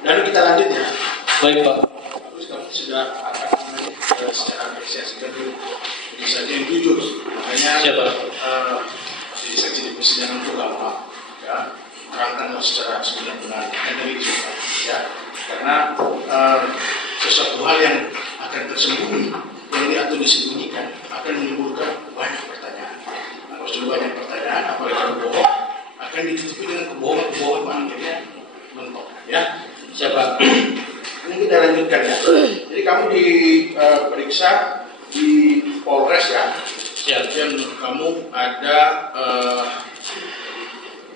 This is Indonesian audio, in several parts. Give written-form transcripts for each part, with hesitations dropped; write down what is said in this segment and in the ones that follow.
Lalu kita lanjut ya. Baik Pak. Terus kamu sudah secara apresiasi kan jadi saja yang jujur. Makanya siapa? Jadi saksi di persidangan itu gampang, ya. Terangkanlah secara sebenar-benar dan dari kita, ya. Karena sesuatu hal yang akan tersembunyi, yang diatur disembunyikan, akan menimbulkan banyak pertanyaan. Nah, kalau sudah banyak pertanyaan, apalagi kalau bohong, akan ditutupi dengan kebohongan akhirnya mentok, ya. Siapa? Ini kita lanjutkan ya. Jadi kamu diperiksa di Polres ya. Siap. Dan menurut kamu ada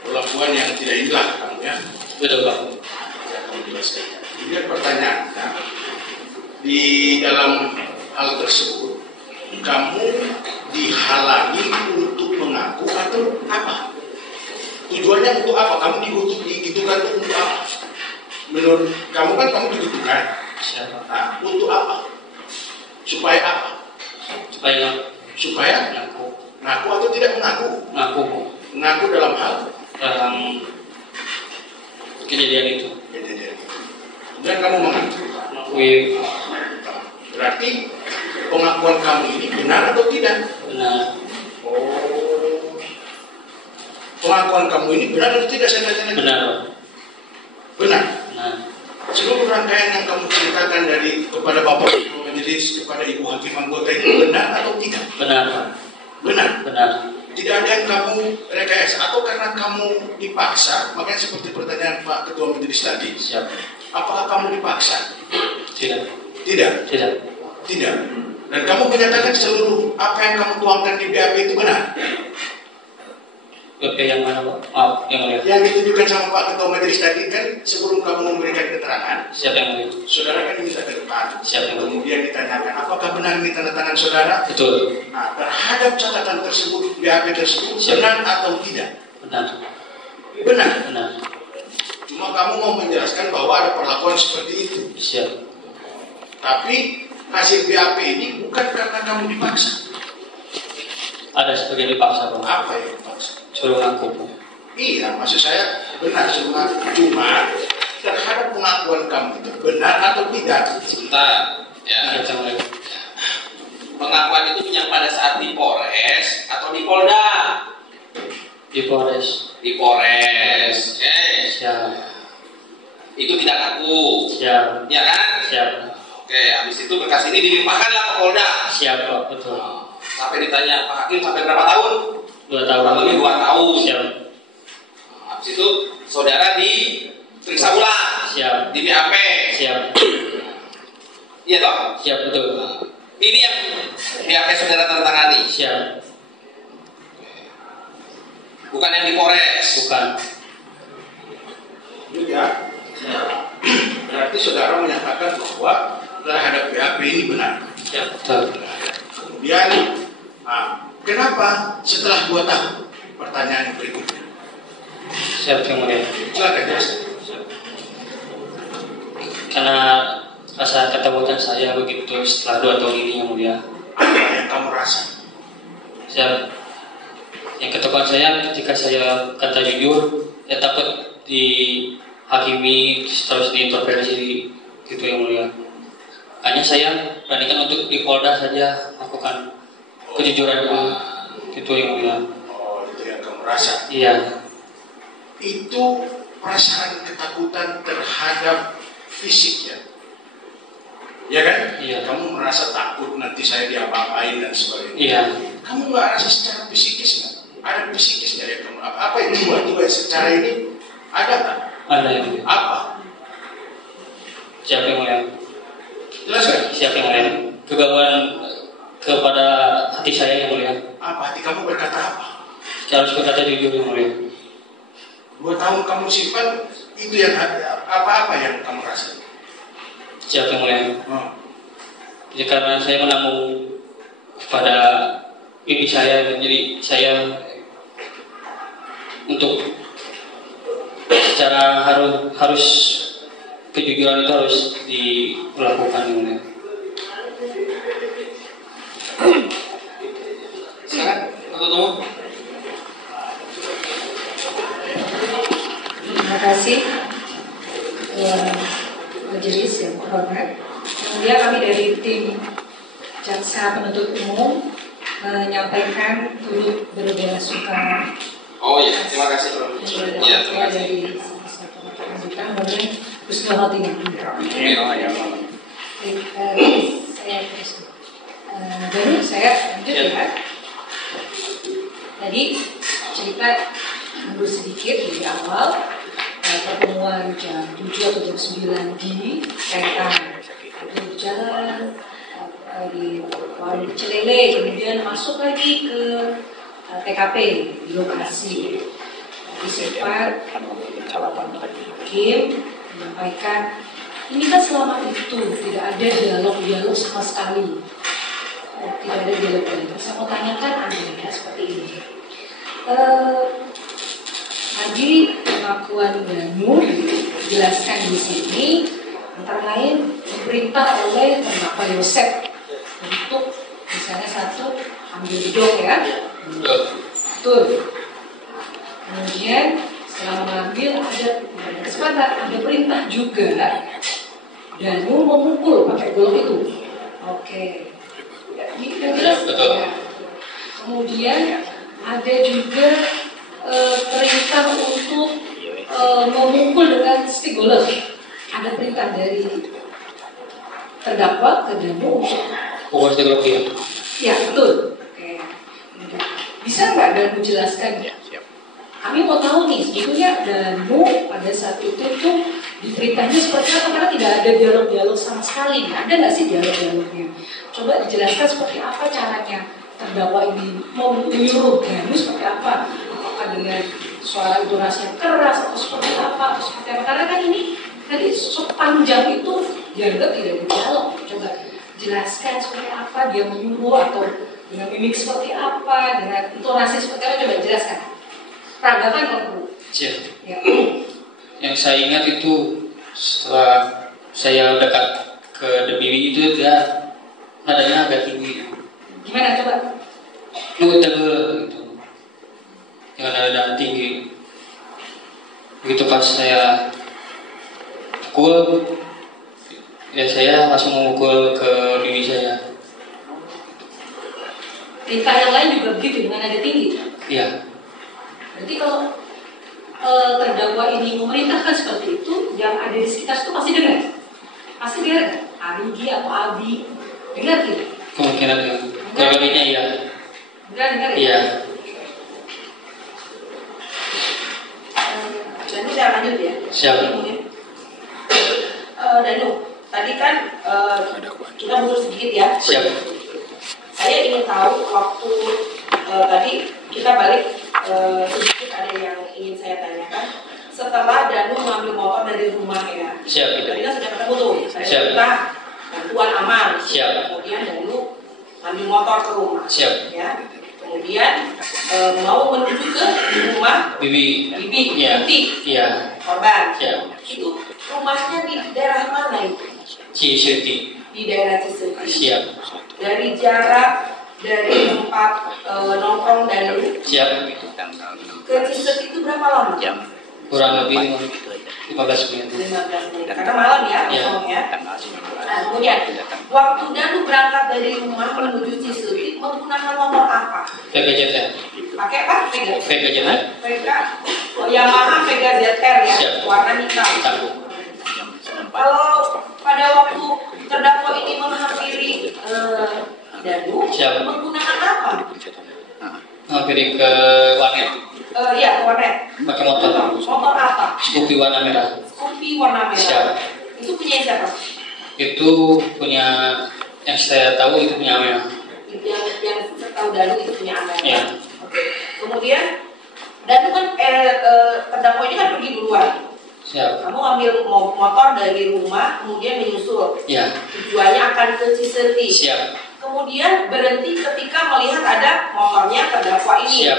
perlakuan yang tidak indah kamu ya. Betul Pak. Ya, kamu jelaskan. Kemudian pertanyaan, nah, di dalam hal tersebut kamu dihalangi untuk mengaku atau apa? Tujuannya untuk apa? Kamu digitukan untuk apa? Menurut kamu kan kamu digitukan. Siapa? Nah, untuk apa? Supaya apa? Supaya ngaku atau tidak mengaku? Mengaku dalam hal kejadian itu. Kemudian kamu mengaku. Mengakui. Berarti pengakuan kamu ini benar atau tidak? Benar. Oh. Pengakuan kamu ini benar atau tidak? Saya tanya lagi. Benar. Benar. Benar. Seluruh rangkaian yang kamu ceritakan dari kepada Bapak Ketua Majelis kepada Ibu Hakim anggota itu benar atau tidak? Benar. Benar. Benar. Tidak ada yang kamu rekayasa atau karena kamu dipaksa, makanya seperti pertanyaan Pak Ketua Majelis tadi. Siap. Apakah kamu dipaksa? Tidak. Tidak. Tidak. Tidak. Dan kamu menyatakan seluruh apa yang kamu tuangkan di BAP itu benar? BP yang mana Pak? Maaf, yang mulia. Yang ditunjukkan sama Pak Ketua Majelis tadi kan sebelum kamu memberikan keterangan, Siapa yang mulia? saudara kan diminta ke depan. Siapa yang mulia? Kemudian ditanyakan, apakah benar ini tanda tangan saudara? Betul. Nah, terhadap catatan tersebut, BAP tersebut, Siap. benar atau tidak? Benar. Benar. Benar. Cuma kamu mau menjelaskan bahwa ada perlakuan seperti itu. Siap. Tapi hasil BAP ini bukan karena kamu dipaksa. Ada sebagian dipaksa Pak. Apa yang dipaksa? Suruh ngaku Pak. Iya, maksud saya benar semua. Cuma terhadap pengakuan kamu itu benar atau tidak? Sebentar, ya. Pengakuan itu yang pada saat di Polres atau di Polda? Di Polres. Di Polres, oke. Siap. Itu tidak ngaku, Siap. ya kan? Siap. Oke, habis itu berkas ini dilimpahkanlah ke Polda. Siap Pak. Betul. Sampai ditanya, Pak Hakim sampai berapa tahun? 2 tahun. Kurang lebih 2 tahun. Siap. Habis itu saudara diperiksa ulang. Siap. Di BAP. Siap. Iya toh? Siap betul. Ini yang BAP saudara tandatangani. Siap. Bukan yang di Polres. Bukan. Ya. Berarti saudara menyatakan bahwa terhadap BAP ini benar. Siap. Betul. Kemudian, kenapa setelah 2 tahun? Pertanyaan berikutnya. Siap yang mulia. Silakan jelas. Karena rasa ketakutan saya begitu setelah 2 tahun ini yang mulia. Apa yang kamu rasa? Siap. Yang ketakutan saya ketika saya kata jujur, saya takut dihakimi terus diintervensi gitu yang mulia. Hanya saya beranikan untuk di Polda saja lakukan kejujuran itu gitu yang mulia. Oh, itu yang kamu rasa. Iya. Itu perasaan ketakutan terhadap fisik ya. Ya kan? Iya. Kamu merasa takut nanti saya diapa-apain dan sebagainya. Iya. Kamu nggak rasa secara psikis nggak? Ada psikis nggak ya kamu? Apa itu jiwa secara ini ada nggak? Ada yang mulia. Apa? Siapa yang mulia? Jelas kan? Siapa yang mulia? Kegangguan kepada hati saya yang mulia. Apa hati kamu berkata apa? Saya harus berkata jujur yang mulia. 2 tahun kamu simpan itu yang apa-apa yang kamu rasa? Siapa yang mulia? Ya, karena saya menanggung kepada ibu saya, jadi saya untuk secara harus kejujuran itu harus dilakukan yang mulia. Silakan, untuk tunggu. Terima kasih. majelis yang terhormat. Kemudian kami dari tim jaksa penuntut umum menyampaikan turut berbela-sungkawa. Oh iya, terima kasih. Iya, terima kasih. Dari lanjutan mengenai husnul khotimah. Saya terus. Baru saya lanjut ya. Tadi cerita mundur sedikit dari awal pertemuan jam 7 atau jam 9 di Kaitan itu jalan di warung Celele, kemudian masuk lagi ke TKP di lokasi. Di sempat Kim menyampaikan ini kan selama itu tidak ada dialog sama sekali, tidak ada dialog. Saya mau tanyakan Anda seperti ini. Tadi pengakuan Danu dijelaskan di sini antara lain diperintah oleh terdakwa Yosef untuk misalnya satu ambil dok ya, betul. Kemudian setelah mengambil ada kesempatan, ada perintah juga Danu memukul pakai golok itu. Oke, ya, jelas. Ya. Kemudian ada juga perintah untuk memukul dengan stick golok. Ada perintah dari terdakwa ke Danu untuk pukul stick golok ya? Ya betul. Oke. Bisa nggak Danu jelaskan? Kami mau tahu nih sebetulnya Danu pada saat itu tuh diperintahnya seperti apa, karena tidak ada dialog-dialog sama sekali. Ada nggak sih dialog-dialognya? Coba dijelaskan seperti apa caranya terdakwa ini mau menyuruh Danu seperti apa? Apakah dengan suara intonasi yang keras atau seperti apa? Atau seperti apa? Karena kan ini tadi sepanjang itu dianggap tidak ada dialog. Coba jelaskan seperti apa dia menyuruh, atau dengan mimik seperti apa, dengan intonasi seperti apa, coba jelaskan. Peragakan kalau perlu. Siap. Ya. Yang saya ingat itu setelah saya dekat ke Debiwi itu dia nadanya agak tinggi. Gimana coba? Lu gitu. Yang nada tinggi. Begitu pas saya pukul, ya saya langsung memukul ke bibi saya. Perintah yang lain juga begitu dengan nada tinggi. Iya. Berarti kalau terdakwa ini memerintahkan seperti itu, yang ada di sekitar itu pasti dengar. Pasti dengar kan? Arigi atau Abi dengar gitu. Kemungkinan ya. Keluarganya iya. Dengar ya? Iya. Danu saya lanjut ya. Siap. Danu, tadi kan kita mundur sedikit ya. Siap. Saya ingin tahu waktu tadi kita balik sedikit, ada yang ingin saya tanyakan. Setelah Danu mengambil motor dari rumah ya. Siap. Tadi kan sudah ketemu tuh. Saya Siap. minta bantuan aman. Siap. Kemudian Danu ambil motor ke rumah. Siap. Ya. Kemudian mau menuju ke rumah Bibi. Iya. Iya. Korban. Siap. Itu rumahnya di daerah mana itu? Ciseti. Di daerah Ciseti. Siap. Dari jarak dari tempat nongkrong Danu Siap. ke Ciseti itu berapa lama? Kurang lebih 15 menit. 15 menit. Karena malam ya, Iya. ngomongnya. Nah, kemudian waktu Danu berangkat dari rumah menuju Ciseti menggunakan motor apa? VGZR. Pakai apa? Vega. VGZR. Vega. Oh, Yamaha Vega ZR ya, Siap. warna hitam. Hitam. Kalau pada waktu terdakwa ini menghampiri Danu, Siap. menggunakan apa? Hampir ke warnet. Iya, warnet. Pakai motor. Motor apa? Scoopy warna merah. Scoopy warna merah. Siap. Itu punya siapa? Itu punya, yang saya tahu itu punya Amel. Yang setahu Danu itu punya Amel. Iya. Oke. Kemudian Danu kan terdakwa ini kan pergi duluan. Siap. Kamu ambil motor dari rumah, kemudian menyusul. Iya. Tujuannya akan ke Ciseti. Siap. Kemudian berhenti ketika melihat ada motornya terdakwa ini. Siap.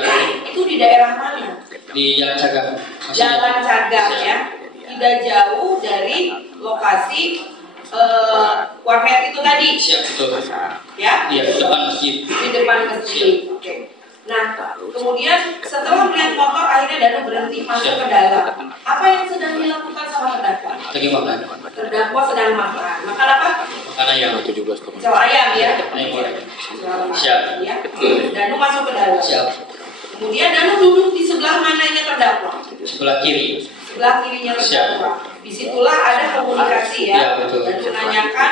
Itu di daerah mana? Di Jalan Cagak. Jalan Cagak Siap. ya. Tidak jauh dari lokasi warnet itu tadi. Siap, betul. Ya. Iya, di depan masjid. Di depan masjid. Oke. Nah, kemudian setelah melihat motor, akhirnya Danu berhenti masuk ke dalam. Apa yang sedang dilakukan sama terdakwa? lagi makan. Terdakwa sedang makan. Makan apa? Makan ayam. Pecel ayam ya. Ayam goreng. Siap. Ya. Danu masuk ke dalam. Siap. Kemudian Danu duduk di sebelah mananya terdakwa? Sebelah kiri. Sebelah kirinya terdakwa. Disitulah ada komunikasi ya. Ya, betul. Dan menanyakan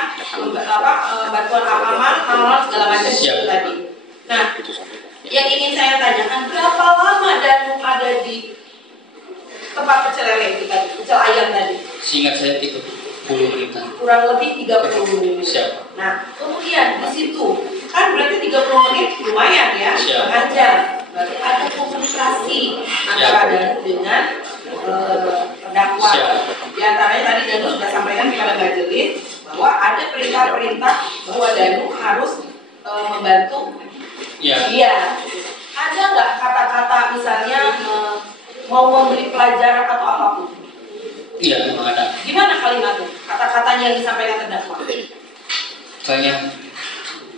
bantuan apaman, hal-hal segala macam itu tadi. Nah, yang ingin saya tanyakan, berapa lama Danu ada di tempat pecel lele itu tadi, pecel ayam tadi? Seingat saya 30 menitan. Kurang lebih 30 menit. Siap. Nah, kemudian di situ kan berarti 30 menit lumayan ya, Siap. setengah jam. Berarti ada komunikasi antara Danu dengan terdakwa. Siap. Di antaranya tadi Danu sudah sampaikan kepada majelis bahwa ada perintah-perintah bahwa Danu harus membantu Ya. dia. Ada nggak kata-kata misalnya mau memberi pelajaran atau apapun? Iya, memang ada. Gimana kalimatnya? Kata-katanya yang disampaikan terdakwa? Kayaknya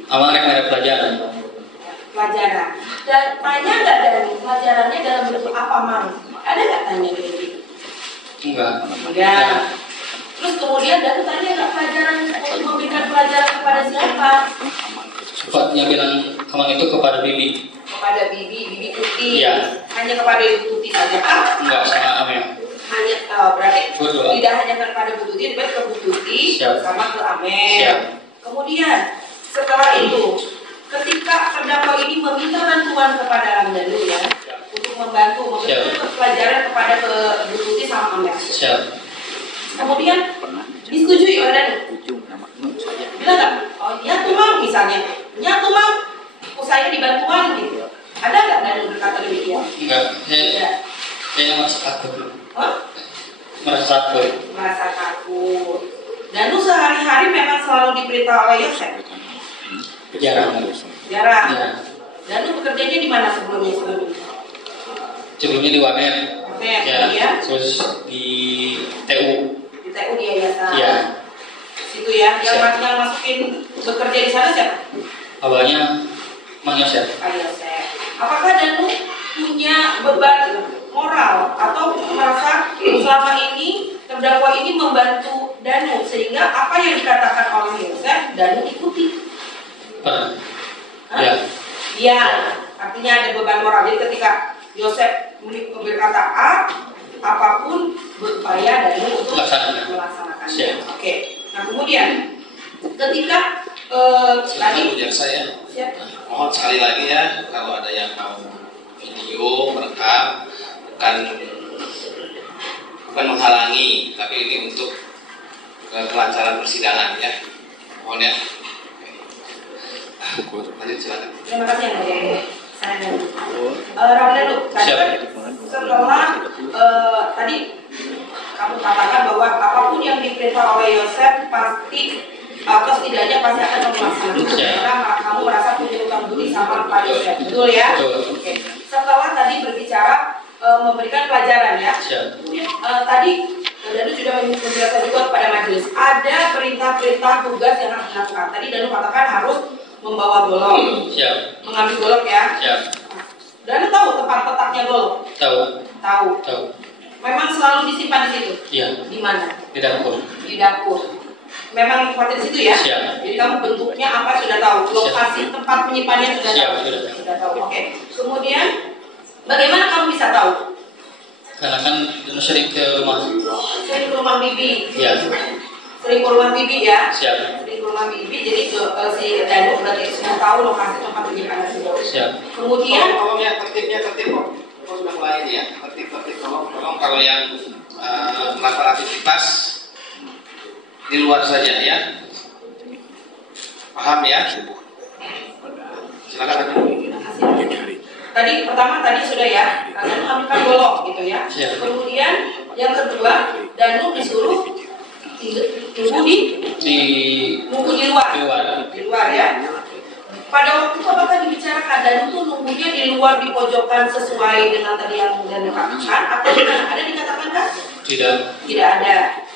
awal mereka ada pelajaran. Pelajaran. Dan tanya nggak dari pelajarannya dalam bentuk apa mau? Ada nggak tanya gitu? Enggak. Enggak. Terus kemudian Danu tanya nggak pelajaran untuk memberikan pelajaran kepada siapa? Yang bilang Amang itu kepada Bibi. Kepada Bibi Tuti. Iya. Hanya kepada Ibu Tuti saja kan? Enggak, sama Amel. Hanya berarti Betul. tidak hanya kepada Bu Tuti, tapi ke Bu Tuti Siap. sama ke Amel. Siap. Kemudian setelah itu, ketika terdakwa ini meminta bantuan kepada Danu ya, untuk membantu memberikan pelajaran kepada ke Bu Tuti sama Amel. Siap. Kemudian disetujui oleh Danu. Bilang nggak? Oh iya tuh Mam misalnya, iya tuh Mam, saya dibantuan gitu. Ada nggak Danu berkata demikian? Enggak. Tidak. Saya merasa takut. Hah? Merasa takut. Merasa takut. Danu sehari-hari memang selalu diperintah oleh Yosef. Jarang. Jarang. Ya. Danu bekerjanya di mana sebelumnya? Sebelumnya di Wamen. Oke, Ya. ya. Terus di TU. Di TU di Yayasan. Iya. Situ ya. Siap. Yang masukin bekerja di sana siapa? Awalnya Mang Yosef. Pak Yosef. Apakah Danu punya beban moral atau merasa selama ini terdakwa ini membantu Danu sehingga apa yang dikatakan oleh Yosef Danu ikuti? Pernah. Hah? Ya. Iya, artinya ada beban moral. Jadi ketika Yosef berkata A, apapun berupaya Danu untuk melaksanakannya. Siap. Oke. Nah kemudian ketika tadi Bu Jaksa ya. siap. Mohon sekali lagi ya, kalau ada yang mau video merekam, bukan menghalangi, tapi ini untuk kelancaran persidangan ya. Mohon ya. Lanjut silakan. Terima kasih yang mulia. Saya dulu. Ramadhan tadi kan setelah tadi kamu katakan bahwa apapun yang diperintah oleh Yosef pasti atau setidaknya pasti akan melaksanakan karena kamu merasa punya utang budi sama Pak Yosef, betul ya? Betul. Oke. Setelah tadi berbicara memberikan pelajaran ya. Kemudian tadi Danu sudah menjelaskan juga kepada majelis ada perintah-perintah tugas yang harus dilakukan. Tadi Danu katakan harus membawa golok, Siap. mengambil golok ya. Siap. Danu tahu tempat letaknya golok? Tahu. Tahu. Tahu. Memang selalu disimpan di situ. Iya. Di mana? Di dapur. Di dapur. Memang tempatnya di situ ya. Siap. Jadi kamu bentuknya apa sudah tahu, lokasi tempat penyimpanannya sudah Siap, tahu. sudah. Sudah tahu. Oke. Kemudian bagaimana kamu bisa tahu? Karena kan Danu sering ke rumah. Sering ke rumah bibi. Iya. Sering ke rumah bibi ya. Siap. Sering ke rumah bibi. Jadi si Danu berarti sudah tahu lokasi tempat penyimpanan itu. Siap. Kemudian Tolong ya tertib kok. Kok sudah mulai ini ya. Tertib tolong kalau yang melakukan aktivitas di luar saja ya. Paham ya? Silakan lanjut. tadi pertama sudah ya, Danu ambilkan golok gitu ya. Siap. Kemudian yang kedua, Danu disuruh nunggu di luar ya. Pada waktu itu apakah dibicarakan Danu tuh nunggunya di luar di pojokan sesuai dengan tadi yang Danu katakan atau ada dikatakan kan? Tidak ada.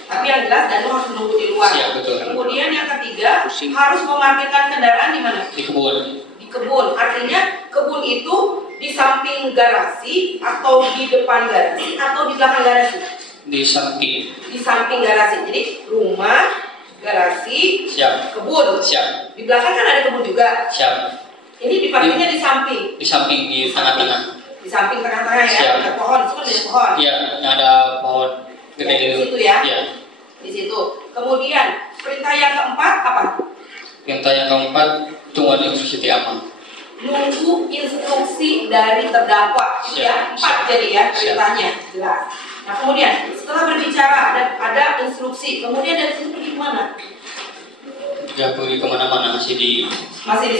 Tapi yang jelas Danu harus menunggu di luar. Siap, betul. Kemudian yang ketiga harus memarkirkan kendaraan di mana? Di kebun. Di kebun. Artinya kebun itu di samping garasi atau di depan garasi atau di belakang garasi? Di Di samping. Di samping garasi. Jadi rumah, garasi, Siap. kebun. Siap. Di belakang kan ada kebun juga. Siap. Ini diparkirnya di samping. Di samping, di tengah-tengah. Di samping tengah-tengah ya. Siap. Ada pohon. Itu kan ada pohon. Iya, yang ada pohon gede Di itu. situ ya. Iya. Di situ. Kemudian perintah yang keempat apa? Perintah yang keempat, tunggu instruksi aman. Nunggu instruksi dari terdakwa. Itu ya, 4 jadi ya perintahnya, jelas. Nah kemudian setelah berbicara ada instruksi, kemudian dari situ pergi kemana? Tidak pergi kemana-mana, masih di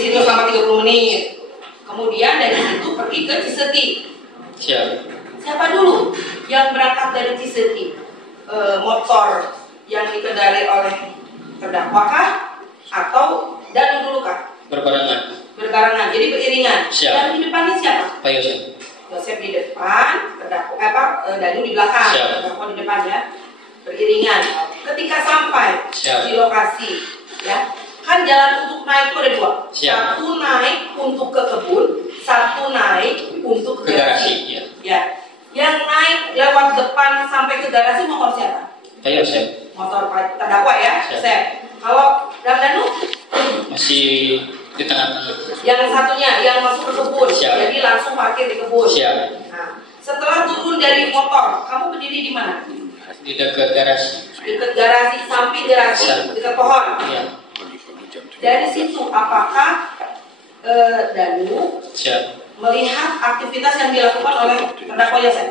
Situ selama 30 menit. Kemudian dari situ pergi ke Ciseti. siap. Siapa dulu yang berangkat dari Ciseti? Motor yang dikendarai oleh terdakwa kah? Atau Danu dulu kah? Berbarengan. Berbarengan, jadi beriringan. Siap. Yang di depannya siapa? Pak Yosef. Yosef di depan, Danu di belakang, Siap. terdakwa di depan ya, beriringan. Ketika sampai Siap. di lokasi, ya, kan jalan untuk naik itu ada 2. Siap. Satu naik untuk ke kebun, satu naik untuk Ke ke garasi, ya. Ya, yang naik lewat depan sampai ke garasi motor siapa? Pak Yosef. Motor terdakwa ya, Siap. Yosef. Kalau Danu Masih di tengah-tengah. yang satunya yang masuk ke kebun, Siap. jadi langsung parkir di kebun. Siap. Nah, setelah turun dari motor, kamu berdiri di mana? Di dekat garasi. Dekat garasi, samping garasi, Siap. dekat pohon. Iya. Dari situ, apakah Danu Siap. melihat aktivitas yang dilakukan oleh terdakwa Yosef?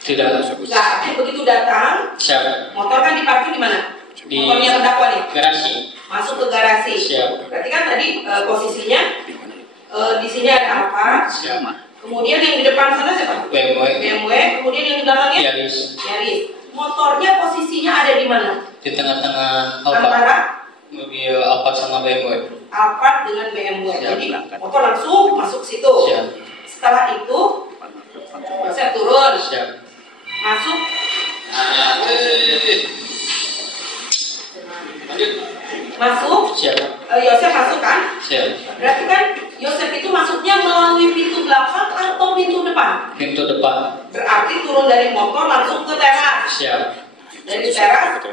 Tidak. Nah, begitu datang, Siap. motor kan diparkir di mana? Di Motornya terdakwa nih, garasi. masuk ke garasi. Siap. Berarti kan tadi posisinya di sini ada apa? Siap. Kemudian yang di depan sana siapa? BMW. BMW. Kemudian yang di belakangnya? Yaris. Yaris. Motornya posisinya ada di mana? Di tengah-tengah Alphard. Antara Mobil Alphard sama BMW. Alphard dengan BMW. Siap. Jadi motor langsung masuk situ. Siap. Setelah itu saya turun, Siap. masuk, masuk. Siap. Yosef masuk kan? Siap. Berarti kan Yosef itu masuknya melalui pintu belakang atau pintu depan? Pintu depan. Berarti turun dari motor langsung ke teras. Siap. Dari teras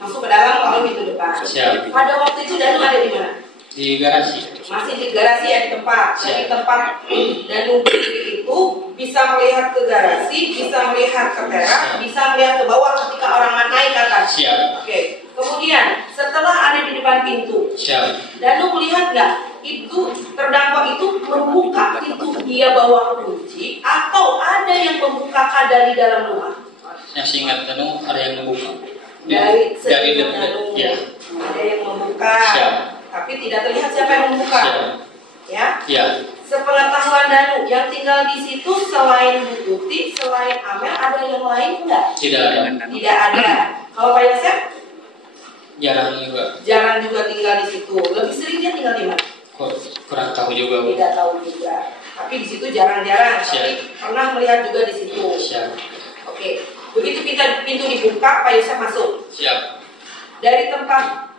masuk ke dalam melalui pintu depan. Siap. Pada waktu itu Danu ada di mana? Di garasi. Masih di garasi ya, di tempat. Dari tempat Danu berdiri itu bisa melihat ke garasi, bisa melihat ke teras, bisa melihat ke bawah ketika orang naik ke atas. Siap. Oke. Kemudian setelah ada di depan pintu, Siap. Danu melihat nggak itu terdakwa itu membuka pintu, dia bawa kunci atau ada yang membukakan dari dalam rumah? Yang seingat Danu ada yang membuka. Dari Dari segi Danu ya. ada yang membuka, Siap. tapi tidak terlihat siapa yang membuka. Siap. Ya. Ya. Sepengetahuan Danu yang tinggal di situ selain Bu Tuti, selain Amel ada yang lain enggak? Tidak ada. Tidak ada. Kalau Pak Yosef Jarang juga. jarang juga tinggal di situ. Lebih sering dia tinggal di mana? Kurang tahu juga. Bu. Tidak tahu juga. Tapi di situ jarang-jarang. Siap. Tapi pernah melihat juga di situ. Siap. Oke. Begitu pintu dibuka, Pak Yosef masuk. Siap. Dari tempat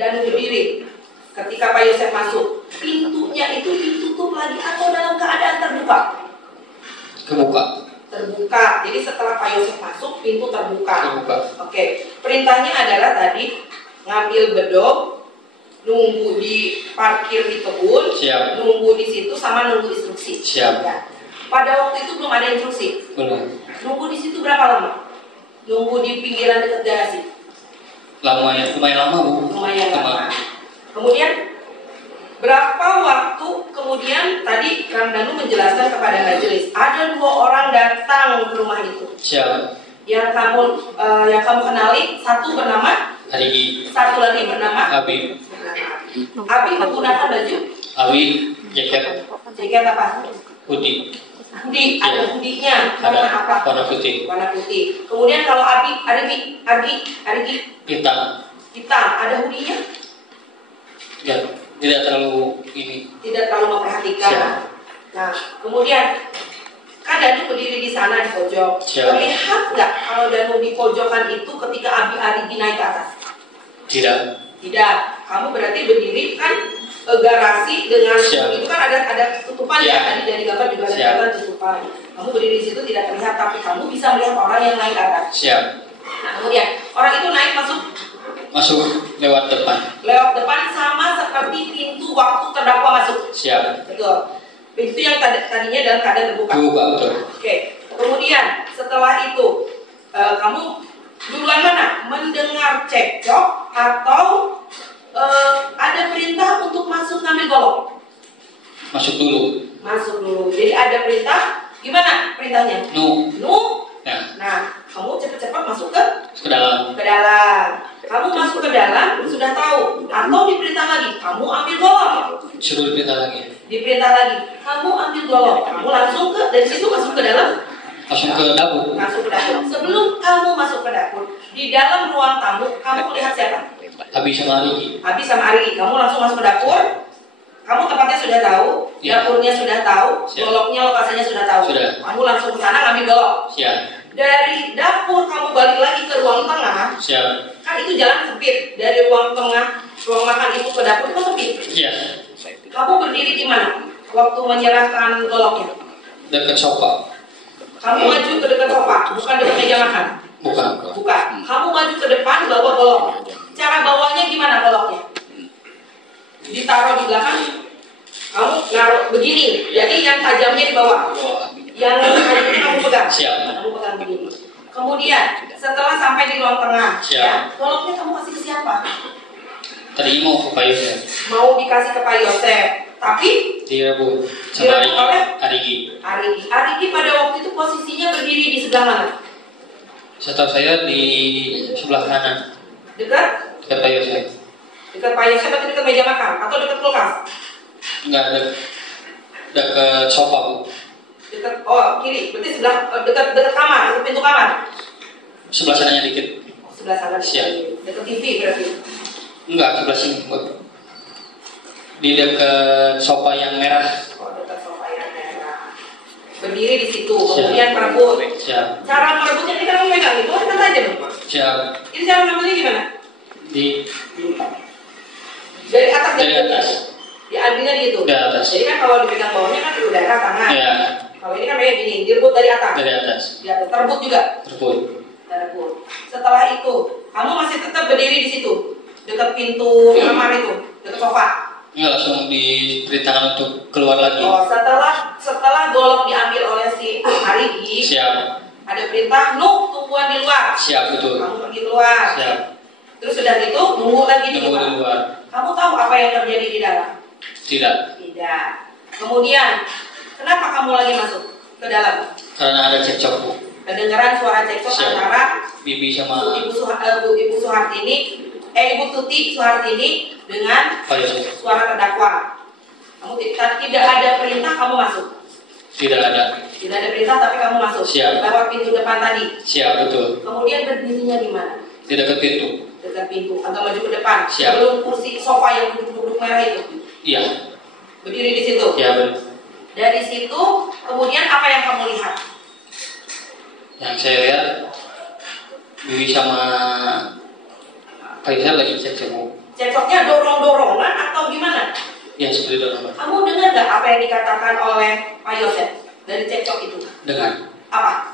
Danu berdiri, ketika Pak Yosef masuk, pintunya itu ditutup lagi atau dalam keadaan terbuka? Kebuka. Terbuka. Jadi setelah Pak Yosef masuk, pintu terbuka. Terbuka. Oke. Perintahnya adalah tadi ngambil bedog, nunggu di parkir di kebun, Siap. nunggu di situ sama nunggu instruksi. Siap. Ya. Pada waktu itu belum ada instruksi. Belum. Nunggu di situ berapa lama? Nunggu di pinggiran dekat garasi. Lama ya, lumayan lama Bu. Lumayan lama. Kemudian berapa waktu kemudian tadi Kang Danu menjelaskan kepada majelis ada 2 orang datang ke rumah itu. Siap. Yang kamu kenali, satu bernama, Hari satu lagi bernama Abi. Abi menggunakan baju Abi jaket jaket apa? putih. Hoodie, ada hoodie-nya warna Ada apa? warna putih. Warna putih. Kemudian kalau Argi Hitam. hitam, ada hoodie-nya? Ya, tidak terlalu ini. Tidak terlalu memperhatikan. Siap. Nah, kemudian kan Danu berdiri di sana di pojok. Siap. Terlihat nggak kalau Danu di pojokan itu ketika Argi naik ke atas? Tidak. Tidak. Kamu berarti berdiri kan garasi dengan Siap. itu kan ada tutupan Siap. ya, tadi dari gambar juga ada Siap. tutupan tutupan. Kamu berdiri di situ tidak terlihat, tapi kamu bisa melihat orang yang naik ke atas. Siap. Nah, kemudian orang itu naik Masuk lewat depan. lewat depan sama seperti pintu waktu terdakwa masuk. Siap. Betul. Pintu yang tadinya dalam keadaan terbuka. Buka, betul. Oke. Kemudian setelah itu kamu duluan mana? Mendengar cekcok atau ada perintah untuk masuk ngambil golok? Masuk dulu. Masuk dulu. Jadi ada perintah. Gimana perintahnya? Nu. Ya. Nah, kamu cepat-cepat masuk ke Ke dalam. Kamu masuk ke dalam sudah tahu, atau diperintah lagi, kamu ambil golok. Suruh diperintah lagi. Diperintah lagi, kamu ambil golok. Kamu langsung dari situ masuk ke dalam. Langsung ke dapur. Masuk ke dapur. Sebelum kamu masuk ke dapur, di dalam ruang tamu kamu lihat siapa? Habis sama Riki. Habis sama Arigi. Kamu langsung masuk ke dapur. Kamu tempatnya sudah tahu, Ya. dapurnya sudah tahu, Siap. goloknya lokasinya sudah tahu. Sudah. Kamu langsung ke sana ngambil golok. Siap. Dari dapur kamu balik lagi ke ruang tengah. Siap. Kan itu jalan sempit. Dari ruang tengah, ruang makan itu ke dapur itu sempit. Iya. Kamu berdiri di mana waktu menyerahkan goloknya? Dekat sofa. Kamu maju ke dekat sofa, bukan dekat meja makan. Bukan. Bukan. Kamu maju ke depan bawa golok. Cara bawanya gimana goloknya? Ditaruh di belakang. Kamu naruh begini. Jadi yang tajamnya di bawah. Yang tajamnya kamu pegang. Siap. Kamu pegang begini. Kemudian setelah sampai di ruang tengah, Siap. ya, goloknya kamu kasih ke siapa? Tadinya mau ke Pak Yosef. Mau dikasih ke Pak Yosef, tapi Direbut sama Direbut oleh? Arigi. Arigi pada waktu itu posisinya berdiri di sebelah mana? Setahu saya di sebelah kanan. Dekat? Dekat Pak Yosef. Dekat Pak Yosef atau dekat meja makan? Atau dekat kulkas? Enggak, dekat sofa, Bu. Dekat, kiri, berarti sebelah, dekat kamar, dekat pintu kamar. Sebelah sananya dikit. Sebelah sana. Siap. Dekat TV berarti. Enggak, sebelah sini, Bu. Di dekat sofa yang merah. Dekat sofa yang merah. Berdiri di situ, Siap. kemudian merebut. Siap. Cara merebutnya ini kan kamu megang itu kan tajam. Siap. Ini cara merebutnya gimana? Dari atas. Dari atas. Diambilnya di itu. Dari atas. Jadi kan kalau dipegang bawahnya kan di udara tangan. Iya. Kalau ini kan kayak gini, direbut dari atas. Dari atas. Di atas, terebut juga. Terbut. Terebut. Setelah itu, kamu masih tetap berdiri di situ, dekat pintu kamar itu, dekat sofa. Enggak, langsung diperintahkan untuk keluar lagi. Setelah golok diambil oleh si Arigi, Siap. ada perintah, tungguan di luar. Siap, betul. Kamu pergi keluar. Siap. Terus sudah gitu, nunggu lagi di Tunggu luar. di luar. Kamu tahu apa yang terjadi di dalam? Tidak. Tidak. Kemudian, kenapa kamu lagi masuk ke dalam? Karena ada cekcok, Bu. Kedengaran suara cekcok Siap. antara Bibi sama Ibu Suhartini, Ibu Tuti Suhartini dengan Pak Yosef. suara terdakwa. Kamu tidak ada perintah, kamu masuk. Tidak ada. Tidak ada perintah, tapi kamu masuk. Siap. Lewat pintu depan tadi. Siap, betul. Kemudian berdirinya di mana? Di dekat pintu. Dekat pintu, agak maju ke depan. Siap. Sebelum kursi sofa yang duduk-duduk merah itu. Iya. Berdiri di situ. Iya, benar. Dari situ, kemudian apa yang kamu lihat? Yang saya lihat Bibi sama Pak Yosef lagi cekcok, Bu. Cekcoknya dorong-dorongan atau gimana? Ya, seperti itu, Pak. Kamu dengar nggak apa yang dikatakan oleh Pak Yosef dari cekcok itu? Dengar. Apa?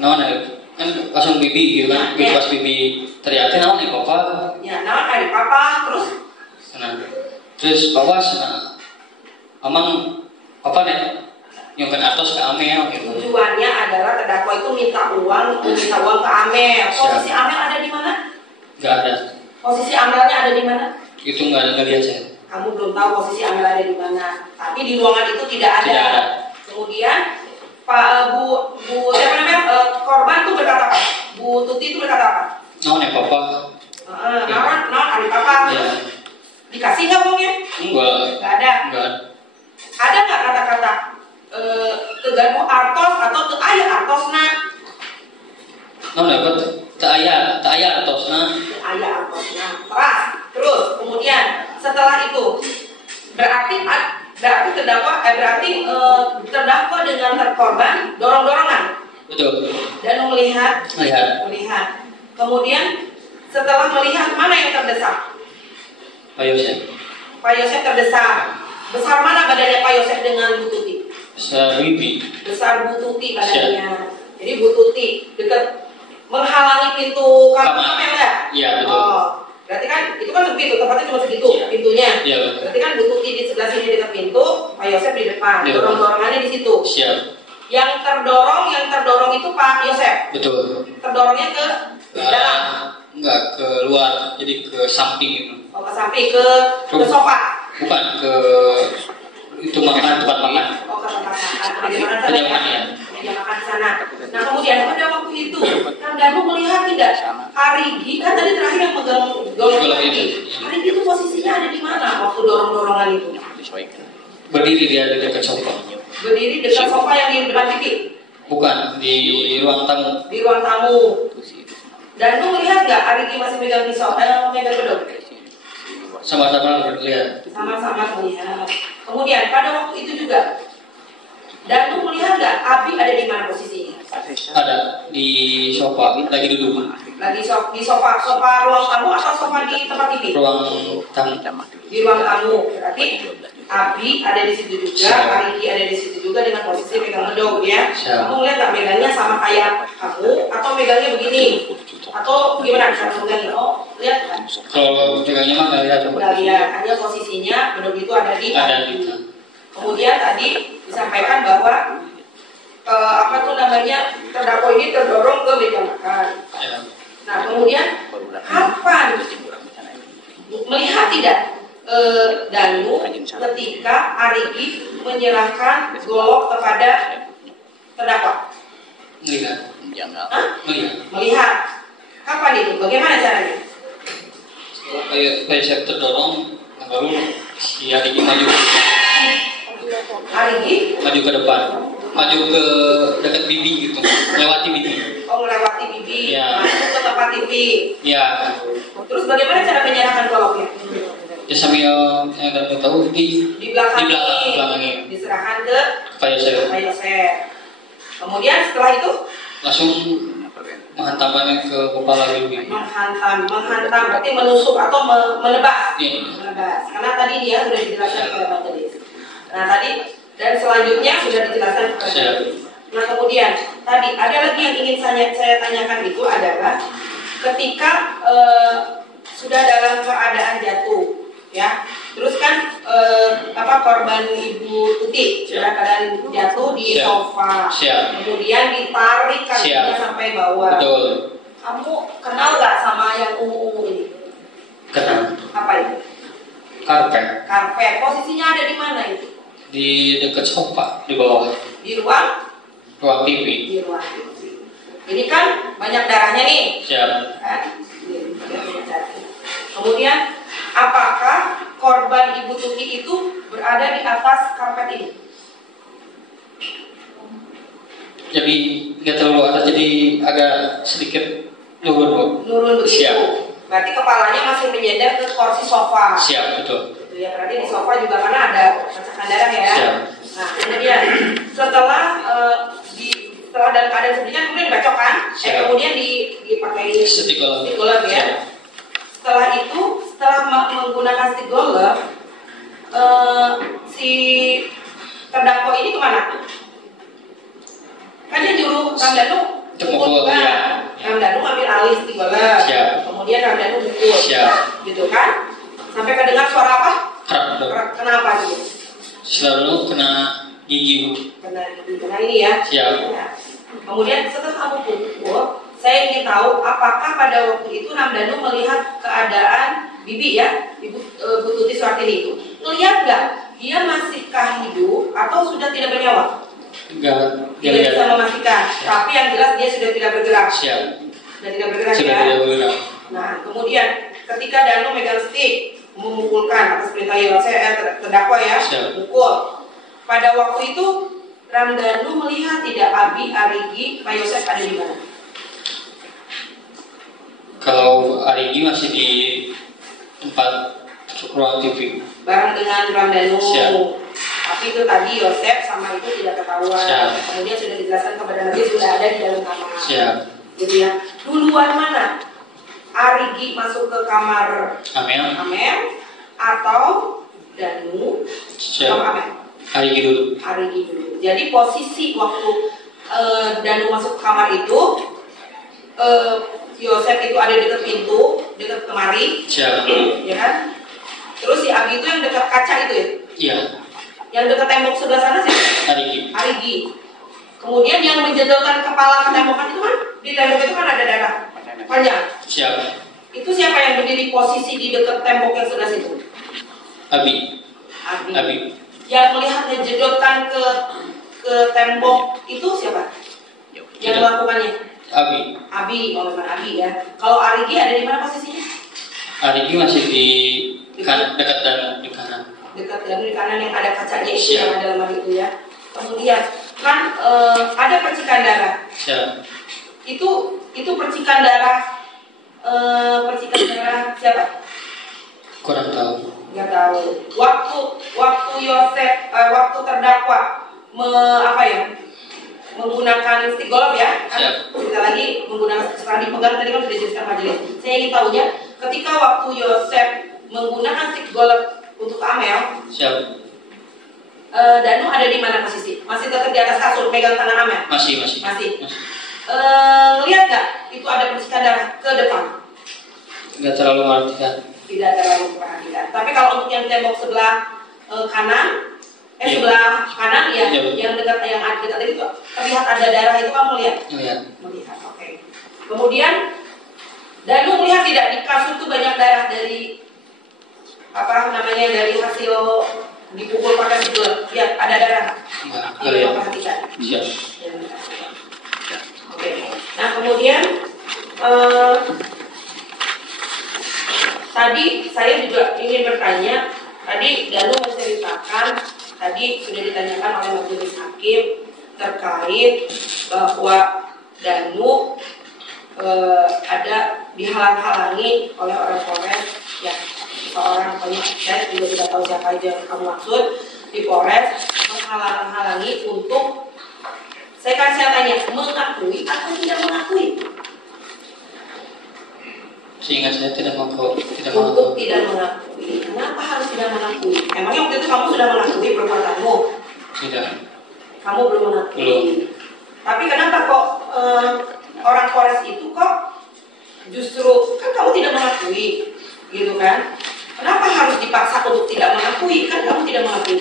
Naon ya? Kan langsung Bibi gitu kan. Ya. Pas Bibi teriakin naon nih, Papa. Ya, nama kali papa, terus Nah, terus Papa Amang Papa nih yang kan atas ke Amel gitu. tujuannya adalah terdakwa itu minta uang ke Amel. Posisi Siap. Amel ada di mana? Nggak ada. Posisi Amelnya ada di mana? Itu nggak ada, nggak lihat saya. Kamu belum tahu posisi Amel ada di mana. Tapi di ruangan itu tidak ada. Tidak ada. Kemudian Bu siapa namanya korban tuh berkata apa? Bu Tuti itu berkata apa? Naon ya, Papa? Naon hari papa. Iya. Dikasih nggak uangnya? Enggak. Nggak ada. Enggak. Ada nggak kata-kata teganu artos atau te aya artosna? Naon dapat tak aya atosna. Te aya artosna. Terus kemudian setelah itu berarti terdakwa dengan korban dorong-dorongan Betul. dan melihat. Kemudian setelah melihat mana yang terdesak? Pak Yosef. Pak Yosef terdesak. Besar mana badannya Pak Yosef dengan Bu Tuti? Wibi. Besar Bu Tuti padanya. Jadi Bu Tuti dekat menghalangi pintu kamar enggak? Iya betul. Oh, berarti kan itu kan sempit tuh, tempatnya cuma segitu pintunya. Iya betul. Berarti kan Bu Tuti di sebelah sini dekat pintu, Pak Yosep di depan. Iya. Dorong-dorongannya di situ. Siap. Yang terdorong itu Pak Yosep. Betul. Terdorongnya ke dalam. Enggak, ke luar, jadi ke samping itu. Oh, ke samping ke sofa. Bukan ke itu makan, tempat makan. Oh, ke tempat makan. Meja makan Meja sana. makan, ya. Meja makan di sana. Nah, kemudian pada waktu itu, Kang Danu melihat tidak Arigi kan tadi terakhir yang megang golong ini. Arigi itu posisinya ada di mana waktu dorong-dorongan itu? Berdiri dia di dekat sofa. Berdiri dekat sofa yang di depan TV. Bukan, di ruang tamu. Di ruang tamu. Dan lu melihat nggak Arigi masih megang pisau, megang beduk? Sama-sama lihat. Sama-sama melihat. Kemudian pada waktu itu juga, dan lu melihat nggak Abi ada di mana posisinya? Ada di sofa, lagi duduk. Lagi di sofa ruang tamu atau sofa di tempat TV? Ruang tamu. Di ruang tamu. Berarti Abi ada di situ juga, Siap. Arigi ada di situ juga dengan posisi megang beduk ya. Siap. Kamu lihat nggak megangnya sama kayak kamu atau megangnya begini? Atau gimana cara megangnya? Oh, lihat kan? Kalau pegangnya mah nggak lihat. Nggak lihat, hanya posisinya beduk itu ada di Ada Abi. di. Kemudian tadi disampaikan bahwa apa tuh namanya terdakwa ini terdorong ke meja makan. Ya. Nah kemudian kapan melihat tidak Danu ketika Arigi menyerahkan golok kepada terdakwa? Melihat. Hah? Melihat. Melihat. Kapan itu? Bagaimana caranya? Setelah kayak saya terdorong, baru si Arigi maju Arigi ke depan, maju ke dekat bibi gitu, lewati bibi. oh melewati bibi, Ya. masuk ke tempat TV. Ya, Terus bagaimana cara menyerahkan goloknya? ya sambil yang tidak tahu Di di belakang belakangnya. diserahkan ke Supaya saya Pak Yosef. Kemudian setelah itu langsung menghantamkannya ke kepala bibi. menghantam berarti menusuk atau menebas. Iya. Menebas. Karena tadi dia sudah dijelaskan kepada majelis. Nah tadi dan selanjutnya sudah dijelaskan kepada Siap. majelis. Nah kemudian tadi ada lagi yang ingin saya tanyakan itu adalah ketika sudah dalam keadaan jatuh, ya. Terus kan korban Ibu Tuti sudah keadaan jatuh di Siap. sofa. Siap. Kemudian ditarik kakinya Siap. sampai bawah. Betul. Kamu kenal nggak sama yang ungu-ungu ini? Kenal. Apa itu? Karpet Karpet. Posisinya ada di mana itu? di dekat sofa di bawah Di ruang? TV. Di ruang. Ini kan banyak darahnya nih. Siap. Kan? Kemudian, apakah korban Ibu Tuti itu berada di atas karpet ini? Jadi nggak terlalu atas, jadi agak sedikit turun, Bu. Nurun begitu. Siap. Berarti kepalanya masih menyender ke kursi sofa. Siap, betul. Gitu ya, berarti di sofa juga karena ada cacakan darah ya. Siap. Nah, kemudian setelah dalam keadaan seperti kan kemudian dibacokkan, Siap. kemudian dipakai Stick golf. golf ya. Siap. Setelah itu, setelah menggunakan stick golf, si terdakwa ini kemana? Kan dia nyuruh Kang Danu Untuk mukul, kan? ya. Kang Danu ngambil alih stick golf, Siap. kemudian Kang Danu mukul, Siap. gitu kan? Sampai kedengar suara apa? Kerak, betul. Kenapa gitu? Selalu kena gigi, Bu. Kena ini ya. Siap. Ya. Kemudian setelah kamu pukul, saya ingin tahu apakah pada waktu itu Ramdhanu melihat keadaan Bibi ya, Ibu Bu Tuti Suartini itu, melihat nggak dia masihkah hidup atau sudah tidak bernyawa? Enggak, Tidak bisa memastikan. Tapi yang jelas dia sudah tidak bergerak. Siap. Sudah tidak bergerak Sudah ya. tidak bergerak. Nah, kemudian ketika Danu megang stick memukulkan atas perintah terdakwa ya, Siap. mukul. Pada waktu itu Ramdhanu melihat tidak Abi, Arigi, Pak Yosef ada di mana? Kalau Arigi masih di tempat ruang TV. Bareng dengan Ramdhanu. Siap. Tapi itu tadi Yosef sama itu tidak ketahuan. Siap. Kemudian sudah dijelaskan kepada Nabi sudah ada di dalam kamar. Siap. Gitu ya. Duluan mana? Arigi masuk ke kamar Amel. Amel atau Danu? Siap. Kamar Amel. Hari dulu. Jadi posisi waktu Danu masuk ke kamar itu, Yosef itu ada dekat pintu, dekat kemari, Siap. ya kan? Terus si Abi itu yang dekat kaca itu ya? Iya. Yang dekat tembok sebelah sana siapa? Arigi. Kemudian yang menjedotkan kepala ke tembokan itu kan, di tembok itu kan ada darah panjang. Siap. Itu siapa yang berdiri posisi di dekat tembok yang sebelah situ? Abi. Yang melihat menjedotkan ke tembok itu siapa? Yang melakukannya? Abi, oh memang Abi ya. Kalau Arigi ada di mana posisinya? Arigi masih di dekat dan di kanan. Dekat dan di kanan yang ada kacanya itu Siap. yang ada lemari itu ya. Kemudian kan ada percikan darah. Siap. Itu percikan darah siapa? Kurang tahu. Nggak tahu. Waktu Yosef waktu terdakwa menggunakan stick golf ya. Siap. Kita lagi menggunakan setelah dipegang tadi kan sudah dijelaskan majelis. Saya ingin tahunya ketika waktu Yosef menggunakan stick golf untuk Amel. Siap. Danu ada di mana posisi? Masih tetap di atas kasur, pegang tangan Amel? Masih. Lihat nggak? Itu ada percikan darah ke depan? Nggak terlalu memperhatikan. Tidak terlalu memperhatikan. Tapi kalau untuk yang tembok sebelah kanan, Iya. sebelah kanan ya, Iya. yang dekat tadi itu terlihat ada darah itu kamu lihat? Melihat. Oke. Kemudian Danu melihat tidak di kasur itu banyak darah dari dari hasil dipukul pakai sigel. Lihat ada darah. Tidak memperhatikan. Siap. Oke. Nah kemudian tadi saya juga ingin bertanya. Tadi Danu menceritakan, tadi sudah ditanyakan oleh majelis hakim terkait bahwa Danu ada dihalang-halangi oleh orang Polres, ya seorang saya juga tidak tahu siapa aja yang kamu maksud di Polres menghalang-halangi untuk saya tanya mengakui atau tidak mengakui? Seingat saya tidak mengakui. Untuk tidak mengakui. Kenapa harus tidak mengakui? Emangnya waktu itu kamu sudah mengakui perbuatanmu? Tidak. Kamu belum mengakui. Belum. Tapi kenapa kok orang Polres itu kok justru kan kamu tidak mengakui, gitu kan? Kenapa harus dipaksa untuk tidak mengakui? Kan kamu tidak mengakui.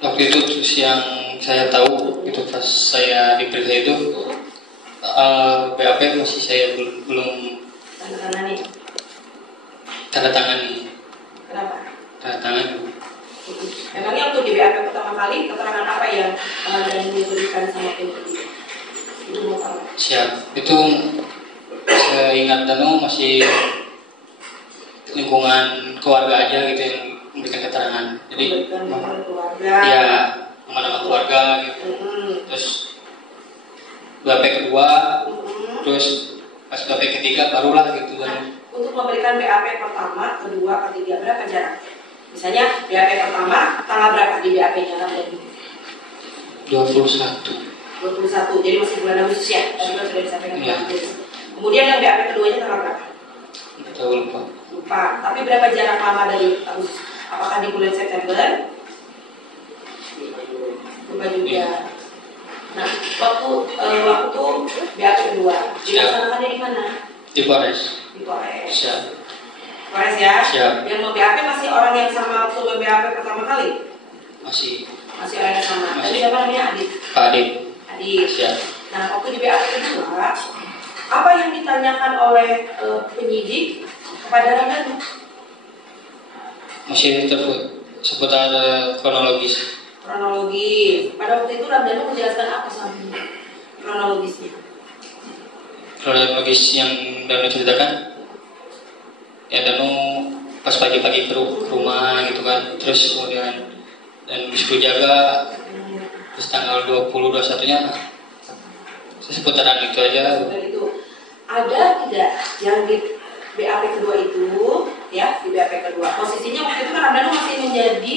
Waktu itu terus yang saya tahu itu pas saya diperiksa itu BAP masih saya belum tanda tangani. Kenapa? Tanda tangani. Memangnya waktu di BAP pertama kali keterangan apa yang dan diberikan sama penyidik? Itu mau tahu? Siap. Itu saya ingat Danu masih lingkungan keluarga aja gitu yang memberikan keterangan. Jadi keluarga. Ya nama-nama keluarga gitu. Terus BAP kedua, terus pas BAP ketiga barulah gitu kan. Untuk memberikan BAP pertama, kedua, ketiga berapa jarak? Misalnya BAP pertama tanggal berapa di BAP-nya kan? 21, jadi masih bulan Agustus ya? Tadi kan sudah disampaikan Ya. Kemudian yang BAP keduanya tanggal berapa? Nggak tahu, lupa. Tapi berapa jarak lama dari Agustus? Apakah di bulan September? Lupa juga. Ya. Nah, waktu BAP kedua dilaksanakannya di mana? Di Polres. Di Polres. Siap. Polres ya? Siap. Yang mau BAP masih orang yang sama waktu BAP pertama kali? Masih Masih orang yang sama. Masih. Tadi siapa namanya? Adit. Pak Adit. Adit. Siap. Nah, waktu di BAP kedua, apa yang ditanyakan oleh penyidik kepada Ramdhanu? Masih seputar kronologis. Kronologi. Pada waktu itu Ramdhanu menjelaskan apa sama kronologisnya? Kronologis yang Danu ceritakan, ya Danu pas pagi-pagi ke rumah gitu kan, terus kemudian dan disuruh jaga, terus tanggal 20-21-nya seputaran itu aja. Dan itu ada tidak yang di BAP kedua itu, ya di BAP kedua posisinya waktu itu kan Ramdhanu masih menjadi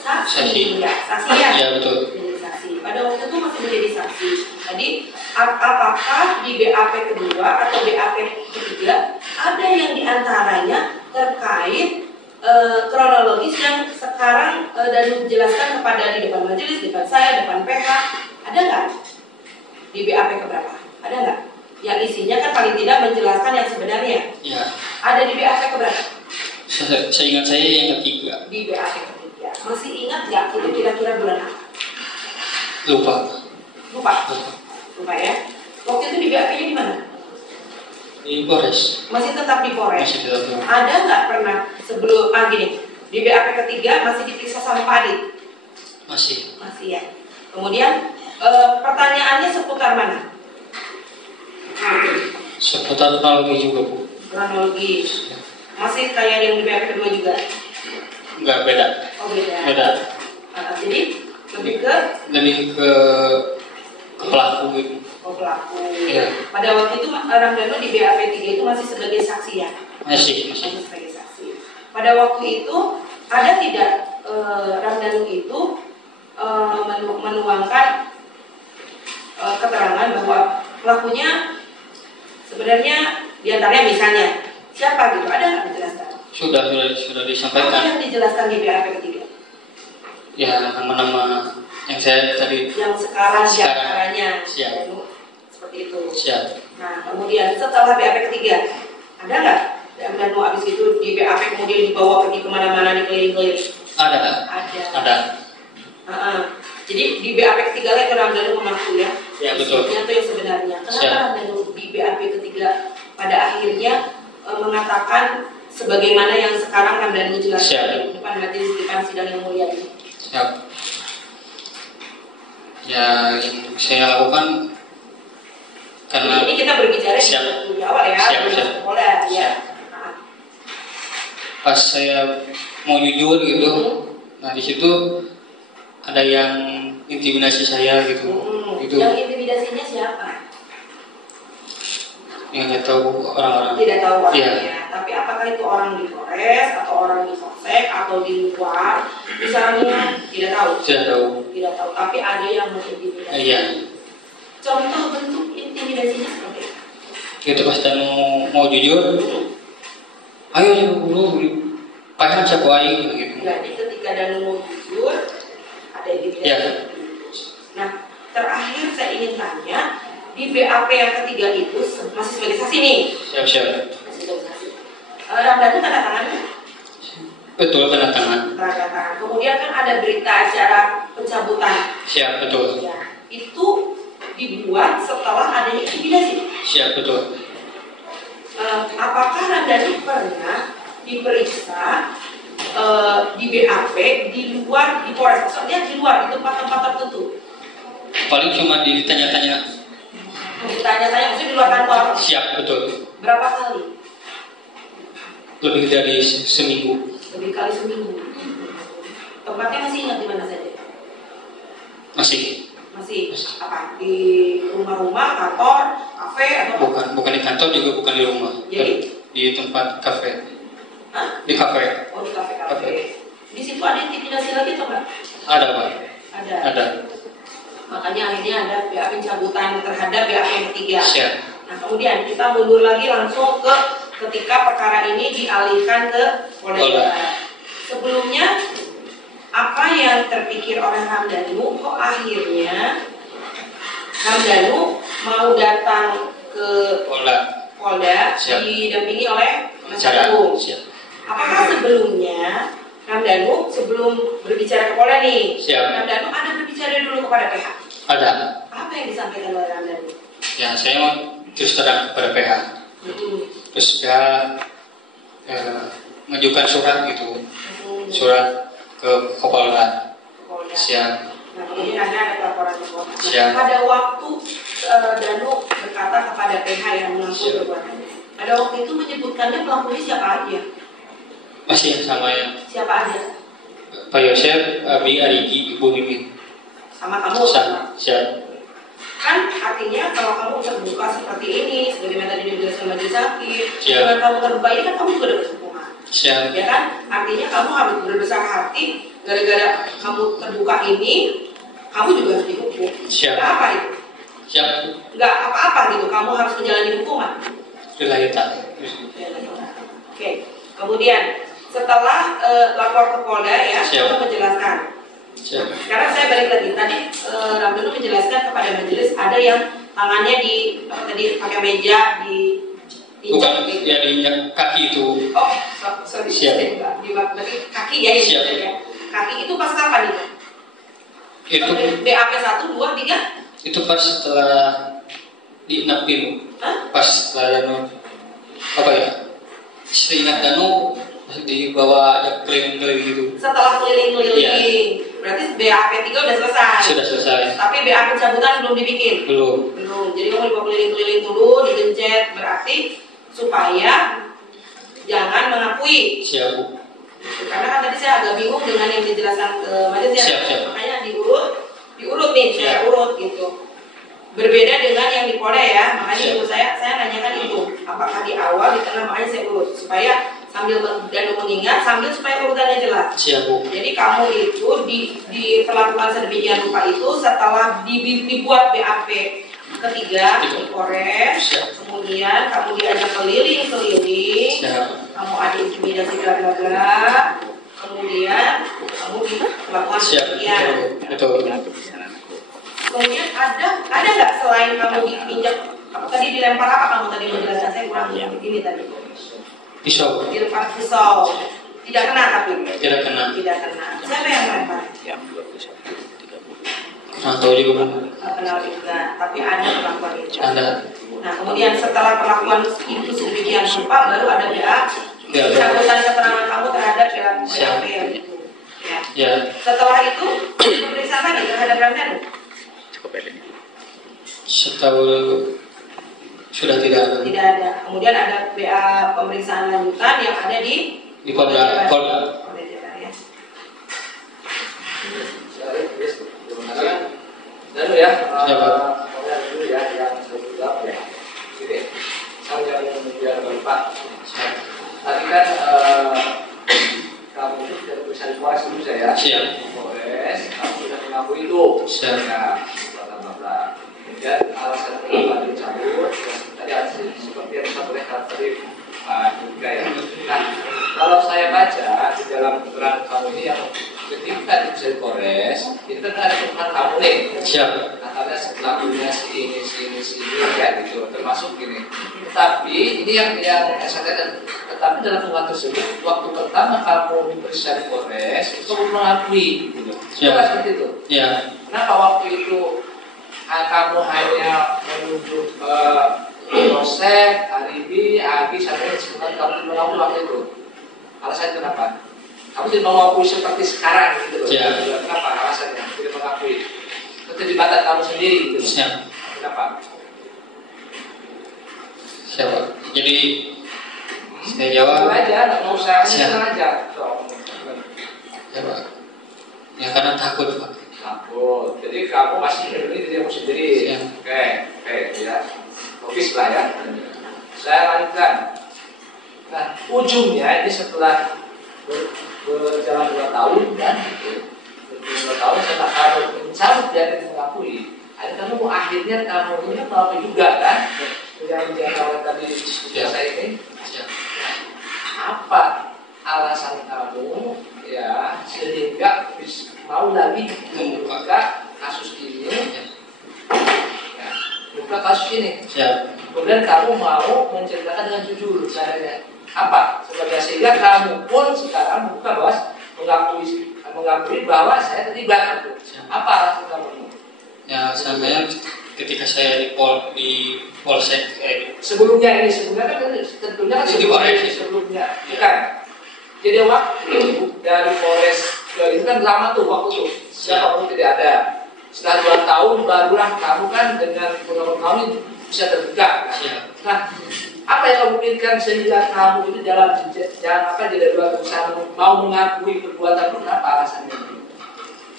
saksi, ya saksi ya. Ya betul. Menjadi saksi. Pada waktu itu masih menjadi saksi. Jadi apakah di BAP kedua atau BAP ketiga ada yang diantaranya terkait kronologis yang sekarang dan dijelaskan kepada di depan majelis, depan saya, depan PH, ada nggak di BAP keberapa? Ada nggak? Yang isinya kan paling tidak menjelaskan yang sebenarnya. Ya. Ada di BAP keberapa? Saya ingat saya yang ketiga. Di BAP ketiga. Masih ingat nggak itu kira-kira bulan apa? Lupa. Lupa ya. Waktu itu di BAP-nya di mana? Di Polres. Masih tetap di Polres. Masih tetap di Polres. Ada nggak pernah sebelum gini di BAP ketiga masih diperiksa sama Pak Adit? Masih. Masih ya. Kemudian pertanyaannya seputar mana? Seputar kronologi juga, Bu. Kronologi. Masih kayak yang di BAP kedua juga? Enggak, beda. Oh beda. Beda. Jadi lebih ke pelaku gitu. Oh pelaku. Iya. Pada waktu itu Ramdhanu di BAP 3 itu masih sebagai saksi ya? Masih. Sebagai saksi. Pada waktu itu ada tidak Ramdhanu itu menuangkan keterangan bahwa pelakunya sebenarnya diantaranya misalnya siapa gitu, ada nggak dijelaskan? Sudah disampaikan. Apa yang dijelaskan di BAP ketiga? Ya, nama-nama yang saya tadi. Yang sekarang diantaranya. Siap. Seperti itu. Siap. Nah, kemudian setelah BAP ketiga, ada nggak Ramdhanu habis itu di BAP kemudian dibawa pergi kemana-mana dikeliling-keliling? Ada. Jadi di BAP ketiga lagi Ramdhanu mengaku ya. Ya betul. Itu yang sebenarnya. Kenapa Ramdhanu di BAP ketiga pada akhirnya mengatakan sebagaimana yang sekarang Ramdhanu jelaskan di depan majelis, di depan sidang yang mulia ini? Siap. Ya, yang saya lakukan karena ini kita berbicara di awal ya. Siap. Ya. Pas saya mau jujur gitu, nah di situ ada yang intimidasi saya gitu. Gitu. Yang intimidasinya siapa? Yang nggak tahu orang-orang. Tidak tahu orangnya. Ya. Tapi apakah itu orang di Polres atau orang di Polsek atau di luar? Misalnya tidak tahu. Tidak tahu. Tapi ada yang mengintimidasi. Iya. Contoh bentuk intimidasinya seperti apa? Gitu pas dan mau jujur, ayo dulu paham siapa aing gitu. Jadi ketika Danu mau jujur, ada intimidasi. Ya. Nah, terakhir saya ingin tanya, di BAP yang ketiga itu masih sebagai saksi nih. Siap. Masih sebagai saksi. Ramdhanu tanda tangan? Betul, tanda tangan. Tanda tangan. Kemudian kan ada berita acara pencabutan. Siap, betul. Ya, itu dibuat setelah adanya intimidasi. Siap, betul. Apakah Ramdhanu pernah diperiksa di BAP di luar di Polres? Maksudnya di luar di tempat-tempat tertentu? Paling cuma ditanya-tanya. Ditanya-tanya maksudnya di luar kantor? Siap, betul. Berapa kali? Lebih dari seminggu. Lebih kali seminggu. Tempatnya masih ingat di mana saja? Masih. Apa? Di rumah-rumah, kantor, kafe atau? Bukan di kantor juga bukan di rumah. Jadi? Di tempat kafe. Hah? Di kafe. Oh di kafe. Di situ ada intimidasi lagi atau enggak? Ada, Pak. Ada. Makanya akhirnya ada BAP pencabutan terhadap BAP yang ketiga. Siap. Nah kemudian kita mundur lagi langsung ke ketika perkara ini dialihkan ke Polda. Sebelumnya apa yang terpikir oleh Ramdhanu kok akhirnya Ramdhanu mau datang ke Polda didampingi oleh penasihat hukum. Apakah sebelumnya Ramdhanu sebelum berbicara ke Polda nih, Ramdhanu ada berbicara dulu kepada PH? Ada. Apa yang disampaikan oleh Ramdhanu? Ya, saya mau terus terang kepada PH. Terus PH mengajukan surat gitu, surat ke Polda. Siap. Nah, kemudian ada laporan informasi. Siap. Pada waktu Danu berkata kepada PH yang mengaku perbuatannya, pada waktu itu menyebutkannya pelakunya siapa aja? Masih sama ya. Siapa aja? Pak Yosef, Abi, Ariki, Ibu Mimin. Sama kamu? Siap. Kan artinya kalau kamu terbuka seperti ini, sebagaimana tadi dijelaskan majelis hakim, Siap. dengan kamu terbuka ini kan kamu juga dapat hukuman. Siap. Ya kan? Artinya kamu harus berbesar hati gara-gara kamu terbuka ini, kamu juga harus dihukum. Siap. Nggak apa itu? Siap. Nggak apa-apa gitu, kamu harus menjalani hukuman. Sudah kita. Oke. Kemudian setelah lapor ke Polda ya, Siap. kamu menjelaskan. Siap. Sekarang saya balik lagi tadi Ramdhanu menjelaskan kepada majelis ada yang tangannya di tadi pakai meja di Bukan ya diinjak kaki itu. Oh, sorry. Siap. Enggak, berarti kaki ya ini Siap. ya. Kaki itu pas kapan itu? Itu BAP 1, 2, 3? itu pas setelah diinapin. Hah? Pas setelah Danu apa ya? Seingat Danu dibawa keliling-keliling gitu. Setelah keliling-keliling. Iya. Berarti BAP 3 udah selesai. Sudah selesai. Tapi BAP cabutan belum dibikin. Belum. Belum. Jadi kamu dibawa keliling-keliling dulu, digencet, berarti supaya jangan mengakui. Siap, Bu. Karena kan tadi saya agak bingung dengan yang dijelaskan ke majelis ya. Siap. Makanya diurut nih, saya Siap. urut gitu. Berbeda dengan yang di Polda ya. Makanya Siap. ibu saya nanyakan itu. Apakah di awal, di tengah, makanya saya urut supaya sambil dan mengingat sambil supaya urutannya jelas. Siap, Bu. Jadi kamu itu diperlakukan sedemikian rupa itu setelah dibuat BAP ketiga di Polres, kemudian kamu diajak keliling-keliling, Siap. kamu ada intimidasi bla, kemudian kamu diperlakukan Siap. sedemikian. Betul. Kemudian ada nggak selain kamu diinjak apa tadi dilempar apa kamu tadi menjelaskan saya kurang ini tadi Pisau. dilempar pisau tidak kena tapi Tidak kena. tidak kena siapa yang melempar Nah, tahu juga, Bu. nggak kenal juga tapi ada perlakuan itu. Ada. Nah kemudian setelah perlakuan itu sedemikian rupa baru ada BA Ya, pencabutan keterangan kamu terhadap Siap. BAP yang itu ya. Ya. Setelah itu pemeriksaan lagi terhadap Ramdhanu Setahu sudah tidak ada. tidak ada. Kemudian ada BA pemeriksaan lanjutan yang ada di Polda. Polda Jabar ya. Lalu ya, Siapa? dulu ya yang saya ya. Gini, saya yang kemudian Bapak. Tadi kan kamu itu sudah berusaha di Polres dulu saya. Siap. Polres, kamu sudah mengakui itu. Siap. Nah, bla. Kemudian alasan kenapa dicabut, tadi ada seperti yang disampaikan tadi Pak juga ya. Nah, kalau saya baca di dalam keterangan kamu ini yang ketika di Polres, itu kan ada keterangan kamu nih. Siap. Katanya pelakunya si ini ya gitu, termasuk gini. Tetapi ini yang saya katakan, tetapi dalam hubungan tersebut waktu pertama kamu diperiksa di Polres itu mengakui gitu. Siap. Bukan seperti itu. Ya. Kenapa waktu itu kamu hanya menunjuk Polsek, Alibi, Agi, sampai sebenarnya kamu tidak mengakui waktu itu? Alasannya kenapa? Kamu tidak mengakui seperti sekarang gitu loh. Ya. Kenapa alasannya tidak mengakui? Keterlibatan kamu sendiri gitu. Siap. Kenapa? Siapa? Jadi saya jawab. Itu aja, nggak usah Siap. tenang aja. Siapa? Ya karena takut, Pak. Takut. Jadi kamu masih melindungi dirimu sendiri. Siap. Oke, ya. Logis lah ya. Saya lanjutkan. Nah, ujungnya ini setelah berjalan 2 tahun kan, gitu. 2 tahun setelah kamu mencabut dari mengakui, akhirnya kamu akhirnya kamu ini mengakui juga kan, yang kamu tadi biasa ini. Siap. Apa alasan kamu ya sehingga mau lagi membuka kasus ini? Ya, buka kasus ini. Siap. Kemudian kamu mau menceritakan dengan jujur caranya apa? Sehingga kamu pun sekarang membuka bahwa mengakui bahwa saya terlibat. Apa alasan kamu? Ya, saya ketika saya di Polsek Sebelumnya kan tentunya kan Di Polres. sebelumnya bukan. Jadi waktu dari Polres ke itu kan lama tuh waktu itu. Siapa pun tidak ada. Setelah 2 tahun barulah kamu kan dengan pengalaman kamu bisa terbuka. Siap. Nah, apa yang kamu pikirkan sehingga kamu itu jalan tidak dua usaha mau mengakui perbuatan itu kenapa alasannya?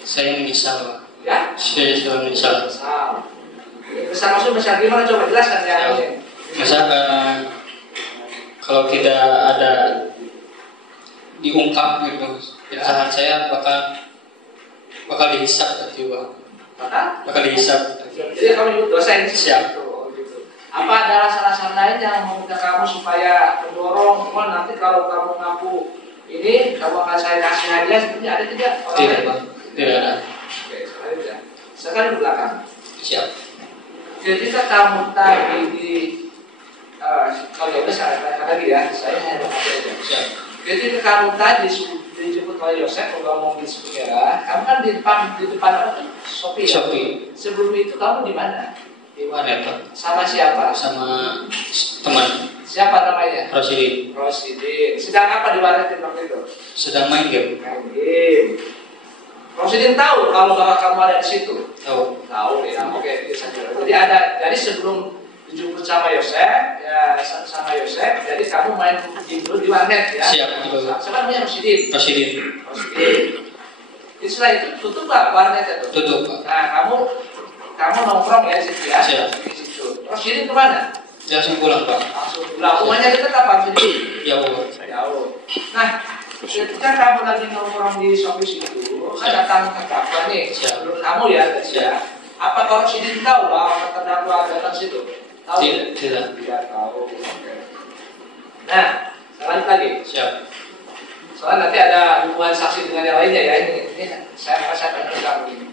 Saya menyesal, Pak. Ya? Saya menyesal. Besar maksud besar gimana coba jelaskan ya. Masa kalau tidak ada diungkap gitu, kesalahan saya bakal dihisap juga. Bakal dihisap. Jadi kamu ikut dosa ini Siap. Gitu. Apa ada alasan-alasan lain yang meminta kamu supaya mendorong nanti kalau kamu ngaku ini kamu akan saya kasih hadiah, seperti ada tidak? Tidak, Pak. Tidak ada. Oke, sekarang tidak. Sekarang di belakang. Siap. Ketika kamu tadi di kalau udah saya katakan lagi ya, saya hanya aja. Siap. Ketika kamu tadi dijemput oleh Yosef membawa mobil sepeda, kamu kan di depan apa tuh? Shopee. Ya? Shopee. Sebelum itu kamu di mana? Di Mana, Pak? Sama siapa? Sama teman Siapa namanya? Rosidin. Rosidin. Sedang apa di warnet waktu itu? Sedang main game. Main game. Rosidin tahu kalau bahwa kamu ada di situ. Tahu. Tahu ya. Oke, bisa. Jadi ada. Jadi sebelum dijemput sama Yosef, ya sama Yosef. Jadi kamu main game dulu di warnet ya. Siap. Siapa namanya Rosidin? Rosidin. Rosidin. Jadi setelah itu tutup pak warnetnya tuh. Tutup, Pak. Nah kamu nongkrong ya di situ ya. Siap. Di situ. Rosidin kemana? Langsung pulang, Pak. Langsung pulang. Rumahnya dekat apa Rosidin? Jauh, Pak. Jauh. Nah, ketika kamu lagi nongkrong di Shopee situ, kan datang terdakwa nih, Siap. menurut kamu ya, ya. Apa kalau Rosidin tahu bahwa terdakwa datang situ? Tahu? Tidak. Tidak tahu. Oke. Nah, lanjut lagi. Siap. Soalnya nanti ada hubungan saksi dengan yang lainnya ya. Ini saya akan kamu ini.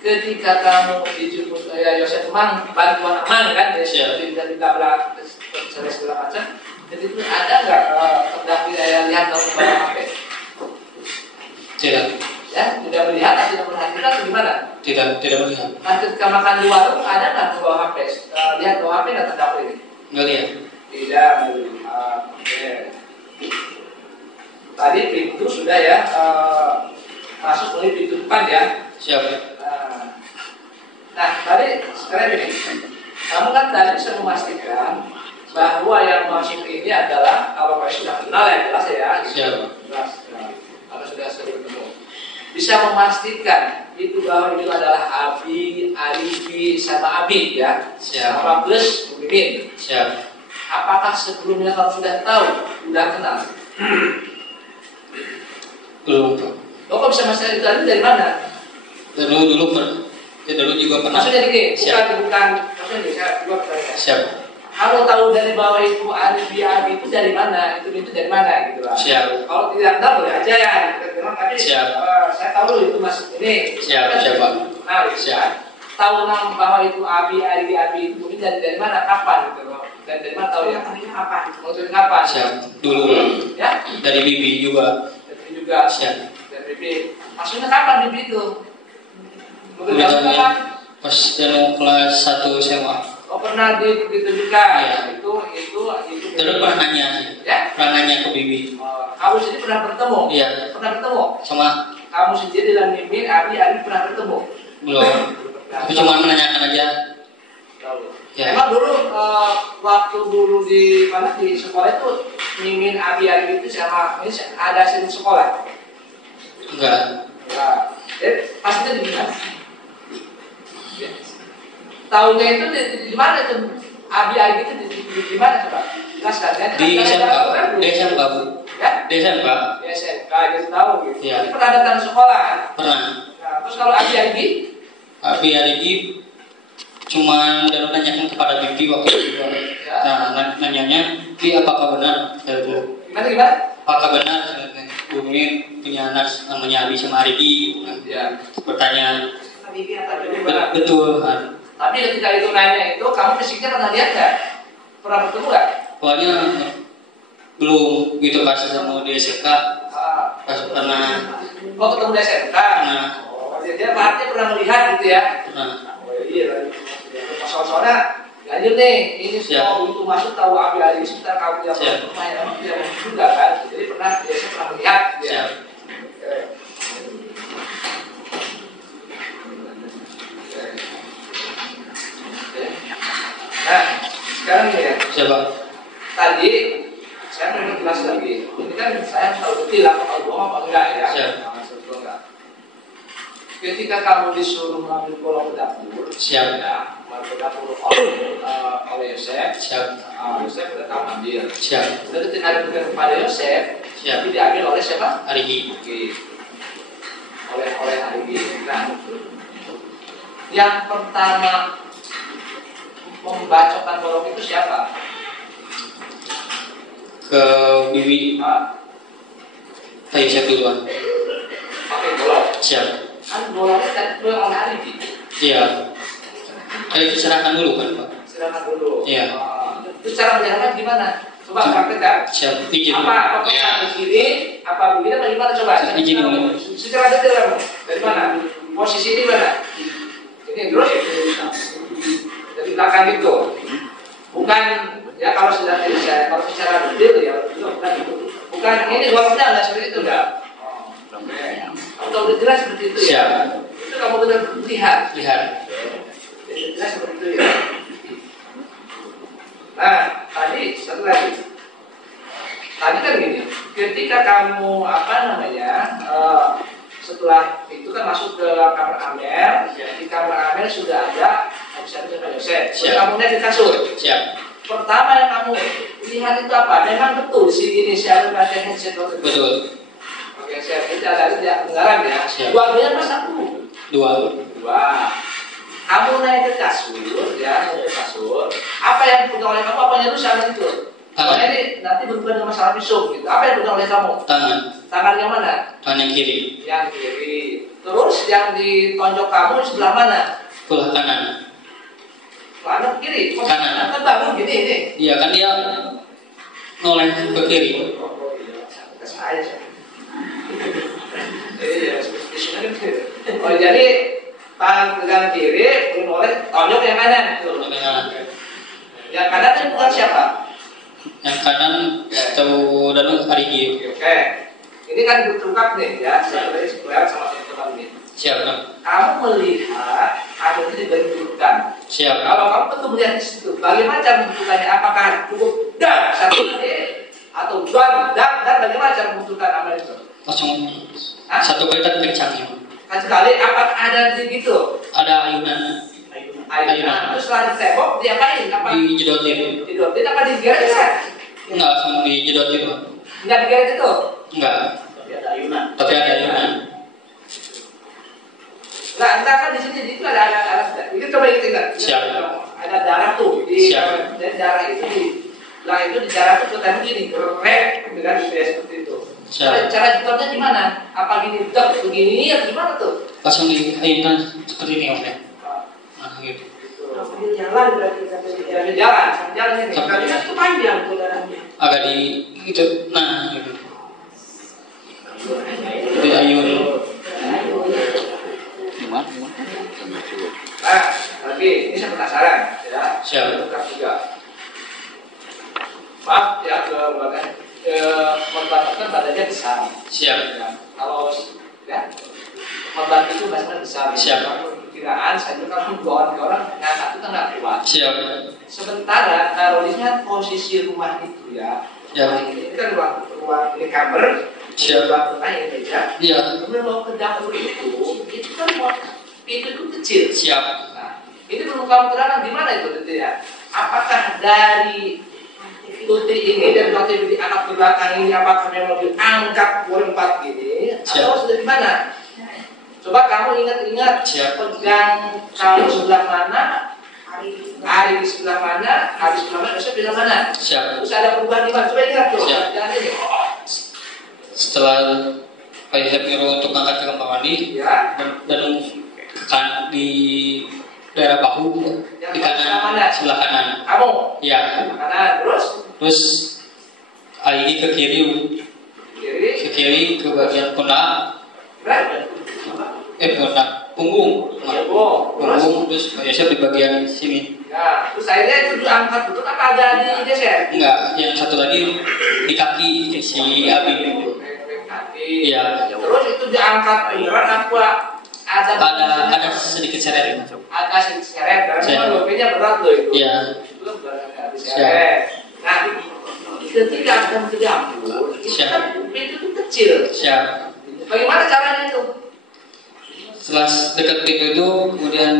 Ketika kamu dijemput Yosef Mang, bantuan aman kan, ya, Siap. dari belakang, segala macam. Jadi itu ada nggak terdakwa yang lihat kamu bawa HP? Tidak. Ya, tidak melihat atau tidak perhatikan atau gimana? Tidak melihat. Nah, ketika makan di warung ada nggak bawa HP? Lihat bawa HP nggak terdakwa ini? Enggak lihat. Tidak melihat. Oke. Tadi pintu sudah ya masuk melalui pintu depan ya. Siap. Nah, tadi sekarang ini, kamu kan tadi bisa memastikan bahwa yang masuk ini adalah kalau kamu sudah kenal ya, jelas ya. Siap. Jelas. Kalau sudah sering ketemu, bisa memastikan itu bahwa itu adalah Abi, Arifi, sama Abi ya. Siap. Sama plus Mimin. Siap. Apakah sebelumnya kamu sudah tahu, sudah kenal? Belum, Pak. Lo kok bisa masalah itu dari mana? Dulu juga pernah. Maksudnya gini, Siap. bukan maksudnya gini, saya juga bertanya. Siap. Kalau tahu dari bawah itu Arifi Abi itu dari mana? Itu dari mana gitu lah. Siap. Kalau tidak tahu boleh aja ya. Tapi Siap. Saya tahu itu masuk ini. Siap, Pak. Nah, Siap. Tahu nama bahwa itu Abi itu mungkin dari mana, kapan gitu loh. Dan dari mana tahu ya? Kapan? Maksudnya kapan? Siap. Dulu, Pak. Ya? Dari Bibi juga. Dari juga. Siap. Dari Bibi. Maksudnya kapan Bibi itu? Beritanya pas dalam kelas 1 SMA. Oh pernah gitu juga. Iya. Itu. Terus pernah nanya. Ya? Pernah nanya ke Bibi. Kamu sendiri pernah bertemu? Iya. Pernah bertemu? Sama Kamu sendiri dan Mimin, Abi pernah bertemu? belum. Tapi cuma menanyakan aja. Tahu. Ya. Emang dulu waktu dulu di mana di sekolah itu Mimin, Abi itu sama ini ada satu sekolah? Enggak. Nah, pasti di mana? Tahunya itu di mana tuh? Abi itu di mana coba? Jelaskan ya. Di SMK. Di SMK, Bu. Ya? Di SMK. Di SMK jadi tahu gitu. Iya. Jadi pernah datang sekolah. Pernah. Nah, terus kalau Abi Abi Arigi cuma udah menanyakan kepada Bibi waktu itu. Ya. Nah, nanyanya, Bi apakah benar? Gimana? Apakah benar Bu Mimin punya anak namanya Abi sama Arigi? Ya. Pertanyaan Abi atau gimana? betul. Tapi ketika itu nanya itu, kamu fisiknya pernah lihat nggak? Pernah bertemu nggak? Pokoknya belum gitu pas ketemu di SMK. Pas pernah. Oh ketemu di SMK? Pernah. Oh, dia berarti pernah melihat gitu ya? Pernah. Oh iya, soalnya lanjut nih, ini Siap. semua untuk masuk tahu Abi Ali sekitar kamu yang Siap. rumah dia juga kan? Jadi biasanya pernah melihat. Ya. Siap. Nah, sekarang ini ya. Siapa? Tadi saya mau jelas lagi. Ini kan saya tahu betul apa bohong apa enggak ya. Siap. Betul enggak. Ketika kamu disuruh mengambil kolom ke dapur, Siap. ya, mengambil dapur oleh Yosef. Siap. Yosef udah tahu ambil. Siap. Lalu ketika ada bukan kepada Yosef, Siap. tapi diambil oleh siapa? Arigi. Oke. Oleh Arigi. Nah, yang pertama membacakan kolom itu siapa? Ke Bibi. Pak Yosef duluan. Pakai golok. Siap. Kan goloknya kan golok hari ini. Iya. Kita serahkan dulu kan Pak. Silakan dulu. Iya. Itu cara menjalankan gimana? Coba praktekkan. Siap. Izin. Apa begini? Apa begini? Apa gimana? Coba. Izin dulu. Secara detail kamu. Dari mana? Posisi di mana? Ini terus dari belakang itu. Bukan ya kalau sudah saya kalau secara detail ya itu bukan itu. Bukan ini goloknya nggak seperti itu enggak. Kamu tahu udah jelas seperti itu ya. Itu kamu benar lihat. Jelas seperti itu ya. Nah, tadi satu lagi. Tadi kan gini, ketika kamu setelah itu kan masuk ke kamar Amel, di kamar Amel sudah ada Yosef. Kamu naik di kasur. Siap. Pertama yang kamu lihat itu apa? Memang betul si ini siapa pakai headset waktu itu. Betul. Oke, saya itu ada kedengaran ya. Siap. Dua-duanya pas satu. Dua. Kamu naik ke kasur, ya, naik ke kasur. Apa yang dipegang oleh kamu? Apa yang rusak itu? Tangan. Ini nanti berhubungan dengan masalah visum gitu. Apa yang dipegang oleh kamu? Tangan. Tangan yang mana? Tangan yang kiri. Yang kiri. Terus yang ditonjok kamu sebelah mana? Sebelah kanan. Kanan kiri. Kanan. Kan bangun gini ini. Iya kan dia noleh ke kiri. Saya. Oh jadi tangan pegang kiri, boleh tonjok yang kanan. Yang kanan itu bukan siapa? Yang kanan tahu Danu Arigi. Oke. Ini kan bertungkap nih ya, saya sebelah sama teman ini. Siap. Kamu melihat ada itu dibenturkan. Siap. Kalau kamu betul melihat di situ, bagaimana cara membenturkannya? Apakah cukup dan satu atau dan bagaimana cara membenturkan amal itu? Langsung satu kali tak kencang. Kan sekali apakah ada di gitu? Ada ayunan. Ayunan. Terus setelah ditembok diapain? Apa? Dijedotin. Dijedotin apa digeret? Enggak, langsung dijedotin Pak. Enggak digeret itu? Enggak. Tapi ada ayunan. Nah, entah kan di sini itu ada itu coba ingat. Siap. Ada darah tuh di Siap. dan darah itu di lah itu di darah tuh ketemu gini, rek dengan seperti itu. Siap. Cara jatuhnya gimana? Apa gini dek begini atau gimana tuh? Langsung diayunkan seperti ini Om ya. Nah gitu. Sambil jalan berarti sambil Jalan ini. Berarti kan itu panjang tuh darahnya. Agak di gitu. Nah gitu. Diayun. Nah, tapi ini saya penasaran ya. Siap. Tetap juga. Maaf ya ke bagian membantu badannya besar. Siap. Ya, kalau ya membantu itu biasanya besar. Siap. Kiraan saya juga kan bawa orang ngangkat itu kan nggak kuat. Siap. Sementara kalau lihat posisi rumah itu ya. Ya. Ini kan ruang ini kamar. Siap. Ruang tengah ini meja. Iya. Kemudian mau ke dapur itu kan pintu itu kecil. Siap. Nah, ini perlu kamu terangkan di mana itu ya? Apakah dari tuti ini dan waktu itu diangkat ke belakang ini apakah memang diangkat berempat gini atau sudah di mana? Coba kamu ingat-ingat pegang kamu sebelah mana, Ari di sebelah mana, Ari di sebelah mana, Yosef di sebelah mana? Siap. Terus ada perubahan di mana? Coba ingat tuh. Siap. Jangan ini. Setelah Pak Yosef nyuruh untuk angkat ke kamar mandi, Ya. dan kan di daerah bahu Yang di kanan sebelah kanan. Kamu. Ya. Kanan Terus Aigi ke kiri kiri. ke bagian pundak. Pundak punggung. Punggung terus Pak Yosef di bagian sini. Ya, terus akhirnya itu diangkat betul apa ada di geser? Enggak, yang satu lagi di kaki si Abi. Iya. Terus itu diangkat beneran apa? Ada sedikit seret. Ada sedikit seret, karena Siap. memang bobenya berat loh itu. Iya. Itu kan berat seret. Nah, ketika akan ke dapur, itu Siap. kan pintu itu kecil. Siap. Bagaimana caranya itu? Setelah dekat pintu itu kemudian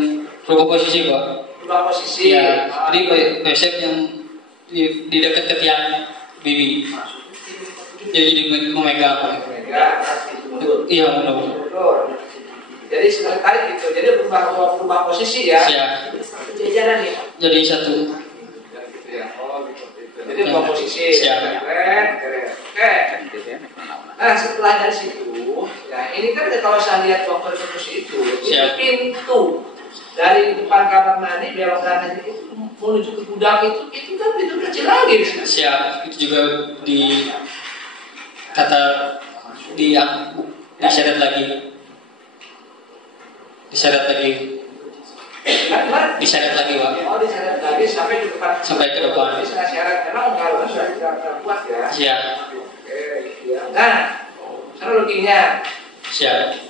rubah posisi Pak. Berubah posisi. Iya. Jadi Pak Yosef yang di dekat ke tiang Bibi. Jadi memegang. Iya benar. Jadi sekali gitu. Jadi berubah posisi ya. Siap. Jajaran ya. Jadi satu. Jadi berubah posisi. Siap. Keren. Oke. Nah setelah dari situ, ya ini kan kalau saya lihat waktu eksekusi itu pintu dari depan kamar mandi belok kanan itu menuju ke gudang itu kan pintu kecil lagi. Siap. Itu juga di kata diseret lagi. Diseret lagi, Pak. Oh, diseret lagi sampai ke depan. Sampai ke depan. Bisa syarat. Memang kalau sudah tidak kuat ya. Siap. Oke, ya. Nah, kronologinya. Siap.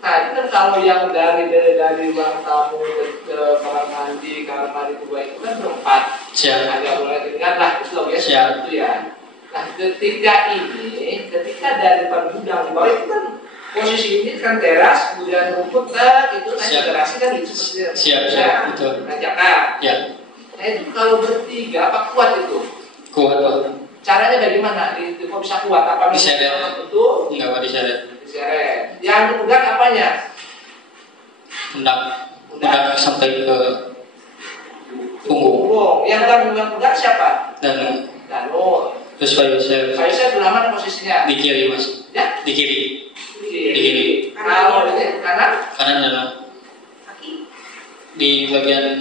Tadi kan kalau yang dari ruang tamu ke kamar mandi kedua itu kan berempat. Siap. Agak mulai dekat lah, itu loh ya. Siap. Itu ya. Nah, ketika dari depan gudang di bawah itu kan posisi ini kan teras, kemudian rumput itu naik garasi kan gitu seperti siap, betul. Nanjakan. Ya. Nah itu kalau bertiga apa kuat itu? Kuat, Pak. Caranya bagaimana? Kok bisa kuat? Apa diseret? Betul? Enggak, Pak, diseret. Diseret. Yang dipegang apanya? Pundak sampai ke punggung. Yang pegang siapa? Danur. Terus Pak Yosef. Pak Yosef di mana posisinya? Di kiri, Mas. Ya? Di kiri. Di kiri. Kalau ini kanan? Kanan dalam. Kaki. Di bagian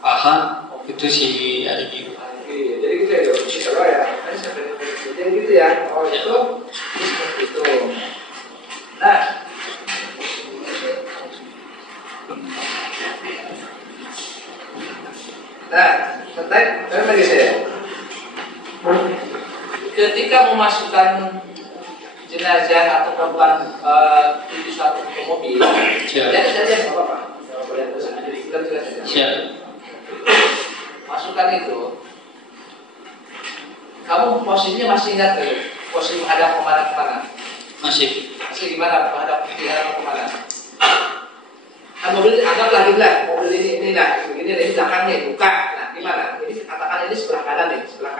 paha itu si adik itu. Jadi gitu ya, kalau ya, tadi sampai jadi gitu ya. Oh itu seperti itu. Nah, tertarik lagi saya. Ketika memasukkan jenazah atau korban itu satu ke mobil, jadi saja nggak apa-apa. Siap. Masukkan itu. Kamu posisinya masih ingat nggak? Posisi menghadap kemana? Masih gimana? Menghadap kemana? Kan mobil anggaplah gini lah, mobil ini belakangnya buka. Nah, gimana? Jadi katakan ini sebelah kanan nih, sebelah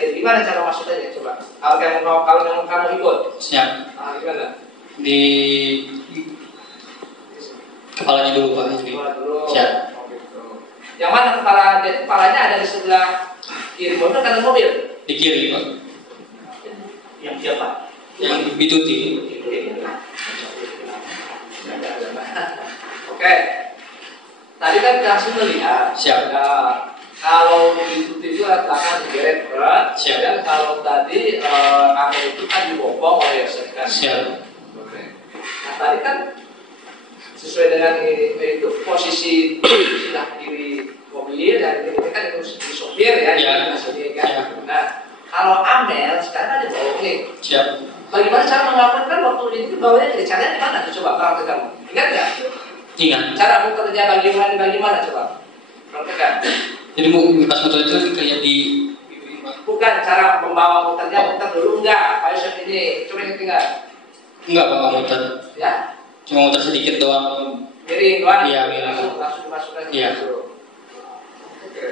kiri. Gimana cara masuknya? Coba. Kalau kamu ikut. Siap. Gimana? Di kepalanya dulu, Pak. Siap. Yang mana kepalanya ada di sebelah kiri mobil kanan mobil? Di kiri, Pak. Yang siapa? Yang bituti. Oke. Tadi kan langsung melihat. Siap. Kalau bituti itu belakang digeret berat. Siap. Dan kalau tadi Amel itu kan dibopong oleh Yosef kan. Siap. Oke. Nah tadi kan sesuai dengan itu posisi sebelah kiri mobil dan ini kan itu di sopir ya. Ya. Kan? Nah kalau Amel sekarang ada bawah nih. Siap. Bagaimana cara melakukan waktu ini bawahnya tidak caranya di mana? Coba praktek kamu. Ingat nggak? Ingat. Cara bekerja bagaimana coba? Praktekkan. Jadi pas motor itu kayak di Bukan cara membawa muter dulu enggak. Pak Yosef ini coba ingat. enggak, Pak, motor. Ya. Cuma motor sedikit doang. Miring doang. Iya, miring. Langsung dimasukkan. Iya. Oke.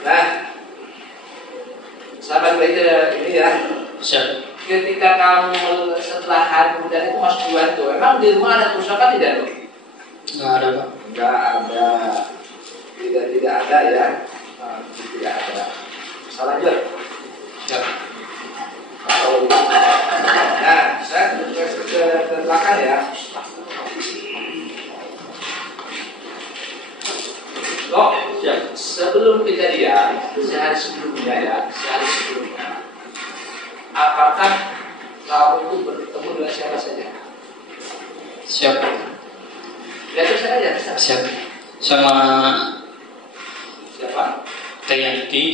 Nah, sahabat baik ini ya. Siap. Ketika kamu setelah hari kemudian itu masuk bulan itu, emang di rumah ada kerusakan tidak loh? Enggak ada, Pak. Enggak ada, tidak ada ya, tidak ada. Bisa lanjut. Siap. Nah, saya ke belakang ya. Loh, sebelum kejadian, sehari sebelumnya, apakah kamu itu bertemu dengan siapa saja? Siap. Ya terus saja, bisa. Siap. Sama Siapa? Teh Yanti,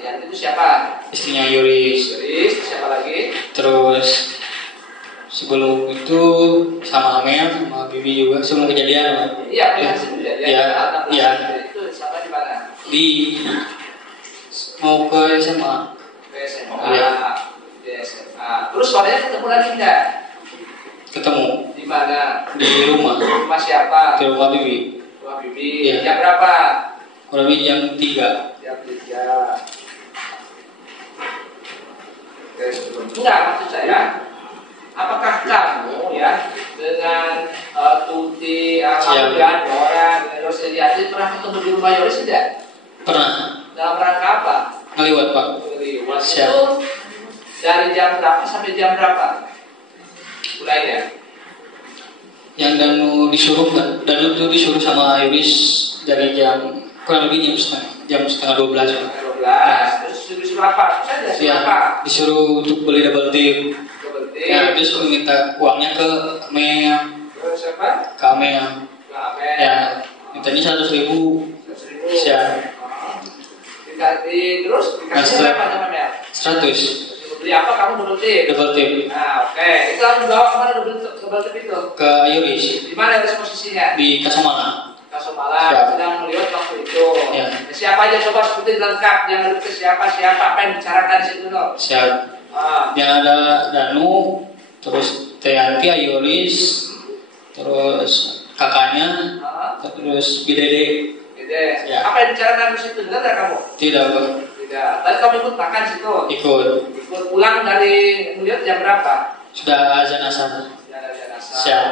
Yang itu siapa? istrinya Yuris. Yuris, siapa lagi? Terus sebelum itu sama Amel, sama Bibi juga sebelum kejadian, Pak. Iya, kan sudah. Iya. Itu sama di mana? Di mau ke SMA. Ke SMA. Iya. Di SMA. Terus sorenya ketemu lagi enggak? Ketemu Di mana? di rumah. Rumah siapa? Di rumah Bibi. Rumah Bibi. Iya. Jam berapa? Kurang lebih jam 3. Jam 3. Oke, sebelum. Enggak, maksud saya, apakah kamu ya dengan Tuti, Amalia, Dora, dengan Yoris Eliadi pernah ketemu di rumah Yoris tidak? Pernah. Dalam rangka apa? Ngeliwat Pak. Ngeliwat Siap. itu dari jam berapa sampai jam berapa? Mulainya. Yang Danu itu disuruh sama Yuris dari jam kurang lebih jam setengah 12. 12. Terus disuruh apa? Saya disuruh Ya, apa? disuruh untuk beli double tip. Double tip. Ya, terus aku minta uangnya ke Amel. Terus apa? Ke Amel. Ya, mintanya 100.000. 100.000. Siap. Terus dikasih berapa namanya? 100. Beli apa kamu double tip? Double tip. Nah, oke. Itu harus bawa kemana double tip itu? Ke Yuris. Di mana harus posisinya? Di Kasomala. Kasomala. Siap. Sedang melihat waktu itu. Ya. Siapa aja coba sebutin lengkap. Jangan lupa siapa apa yang bicarakan di situ loh. Siap. Yang ada Danu, terus Teyanti, Yuris, terus kakaknya, terus Bidede. Bidede. Ya. Apa yang bicarakan di situ? Dengar nggak kamu? Tidak, Bang. Tidak. Tadi kamu ikut makan situ. Ikut. Ikut pulang dari melihat jam berapa? Sudah azan asar. Siap.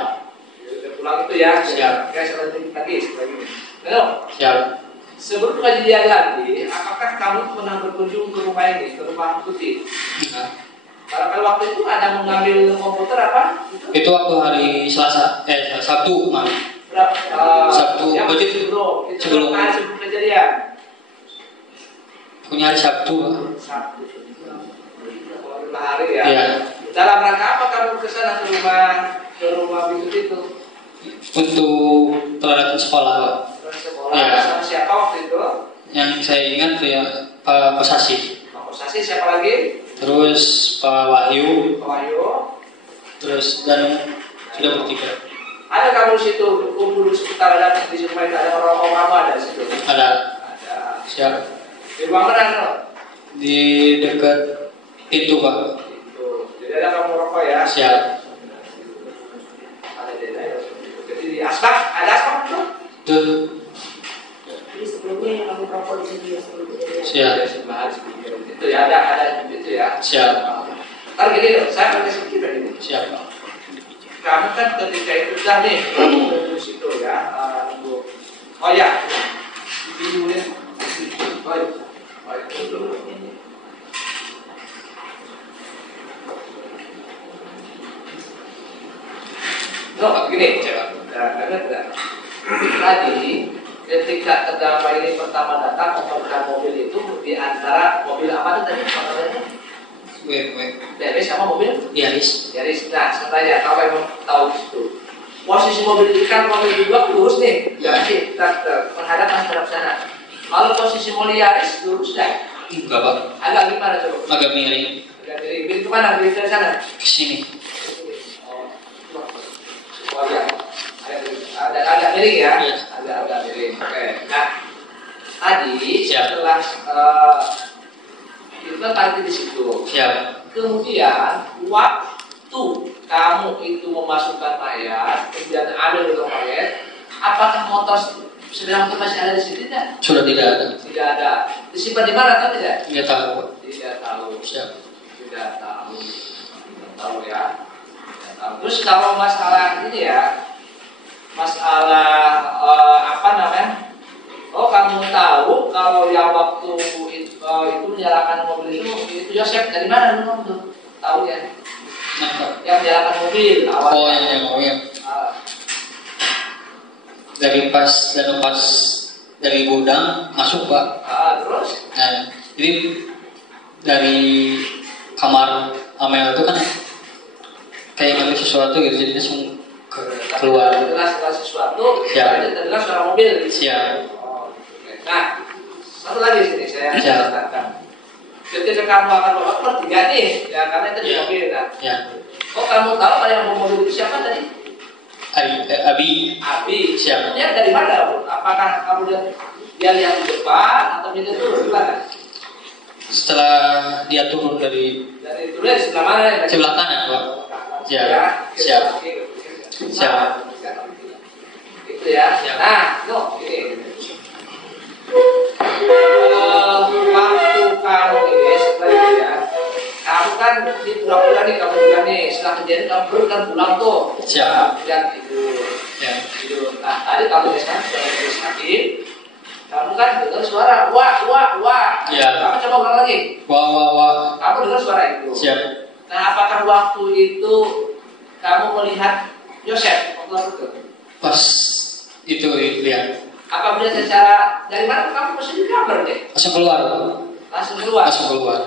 Udah pulang itu ya. Siap. Oke, selanjutnya lagi. Halo. Siap. Sebelum kejadian lagi, apakah kamu pernah berkunjung ke rumah ini, ke rumah Putih? Nah, Pada waktu itu ada mengambil komputer apa? itu waktu hari Sabtu, Mas. Sabtu, yang berarti sebelum sebelum kejadian. punya hari Sabtu, Pak. Sabtu. 5 hari ya. Iya. Dalam rangka apa kamu ke sana ke rumah Bintut itu? Untuk peralatan sekolah, Pak. Sekolah Iya. sama siapa waktu itu? Yang saya ingat ya Pak Kosasi. Pak Kosasi, siapa lagi? Terus Pak Wahyu, Pak Wahyu. terus Danu, sudah bertiga. Ada kamu di situ kumpul di sekitar ada di rumah itu ada orang kamu ada di situ? Ada. Ada. Siap. Di ruang mana? No? Di dekat pintu, Pak. Itu. Jadi ada kamu rokok ya? Siap. Ada ya. Jadi di asbak ada asbak itu? Tuh. Jadi sebelumnya yang kamu rokok di sini ya sebelumnya. Siap. Itu ya ada itu ya. Siap. Ntar gini loh, saya akan sedikit ini. Siap, Pak. Kamu kan ketika itu dah nih di situ ya. Oh ya, ini ya. Oh itu dulu. No, gini, tadi ketika terdakwa ini pertama datang mempegang mobil itu di antara mobil apa tuh tadi? Yaris sama mobil? Yaris. Nah, saya tanya, kalau yang tahu itu posisi mobil itu kan mobil dua lurus nih, ya sih, menghadap menghadap sana. Kalau posisi mobil Yaris lurus ya? Enggak, Pak. Agak gimana coba? Agak miring. Agak miring. Itu mana? Miring dari sana? Ke sini. Oh ya, ada miring ya? Iya. Ada miring. Oke. Nah, tadi Siap. setelah itu kan parkir di situ. Siap. Kemudian waktu kamu itu memasukkan mayat, kemudian ambil untuk mayat, apakah motor sedang masih ada di sini tidak? Sudah tidak ada. Tidak ada. Disimpan di mana atau tidak? Tidak tahu, Pak. Tidak tahu. Siap. Tidak tahu. Tidak tahu ya. Tidak tahu. Terus kalau masalah ini ya, masalah apa namanya? Oh, kamu tahu kalau yang waktu itu menyalakan mobil itu Yosef dari mana lu tuh? Tahu ya? Nah, Pak. Yang menyalakan mobil awal. Oh, yang dari pas dari gudang masuk, Pak. Terus? Nah, jadi dari kamar Amel itu kan kayak ngambil sesuatu gitu, jadi langsung keluar. Jelas sesuatu. Siap. Terdengar suara mobil. Siap. Nah, satu lagi sini saya Siap. katakan. Ketika kamu akan bawa bertiga nih, ya karena itu di Ya. mobil kan. Ya. Oh, kamu tahu kalau yang bawa mobil itu siapa tadi? Abi. Abi. Siap. Dia dari mana, Bu? Apakah kamu dia lihat di depan atau dia turun di belakang? Setelah dia turun dari Dari sebelah mana? sebelah kanan, Pak. Ya. Ya. Siap. Siap. Itu ya. Siap. Nah, no, ini. Waktu kamu ini setelah itu ya, kamu kan di pura-pura nih, kamu juga nih setelah kejadian kamu kan pulang tuh. Siap. Dan tidur. Ya. Tidur. Nah, tadi kamu misalnya sudah sakit, Kamu kan dengar suara wah. Ya. Kamu coba ulang lagi. Wah. Kamu dengar suara itu. Siap. Nah, apakah waktu itu kamu melihat Yosef waktu itu? Pas itu lihat. Apa melihat secara dari mana kamu mesti kabar deh? Langsung keluar. Langsung keluar.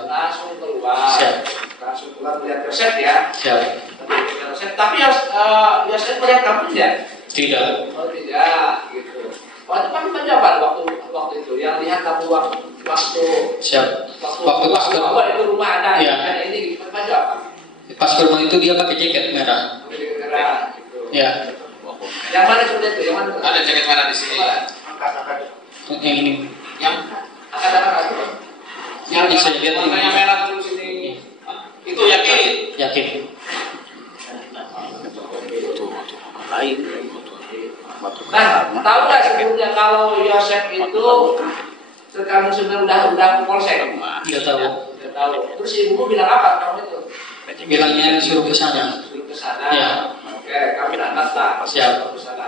Langsung keluar. Siap. Langsung keluar melihat Yosef ya. Siap. Tapi Yosef melihat kamu tidak? Tidak. Oh tidak, gitu. Waktu kamu menjawab waktu itu, yang lihat kamu waktu Siap. Waktu pas ke itu rumah ada, ya. ada ini gitu, apa? Pas ke rumah itu dia pakai jaket merah. Merah, gitu. Ya. Yang mana seperti itu? Yang mana? Ada jaket merah di sini. Angkat. Yang ini. Yang Angkat. Yang bisa lihat warnanya ini. merah terus ini. Itu yakin? Yakin. Nah, tahu nggak sebelumnya kalau Yosef itu sekarang sebenarnya udah ke polsek? Dia tahu. Udah tahu. Terus ibumu bilang apa kamu itu? Bilangnya suruh ke sana. Suruh ke sana. Ya. Oke, kamu datang lah. Siap. Ke sana.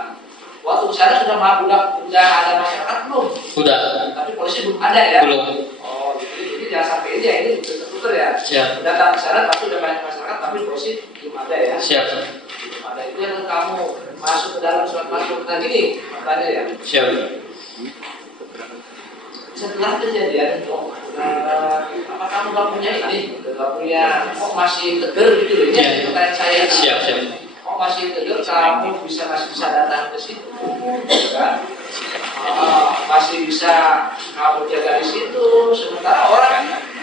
Waktu ke sana udah ada masyarakat belum? Sudah. Tapi polisi belum ada ya? Belum. Oh, jadi jangan sampai ini putar ya. Siap. Datang ke sana tapi udah banyak masyarakat tapi polisi belum ada ya. Siap. Belum ada itu yang kamu masuk ke dalam surat masuk. Nah gini, makanya ya. Siap. Setelah kejadian itu, apa kamu gak punya ini? Gak punya, kok masih tegar gitu loh? Ini Ya. pertanyaan saya. Siap. Kok masih tegar? Kamu masih bisa datang ke situ, kan? Masih bisa kamu jaga di situ. Sementara orang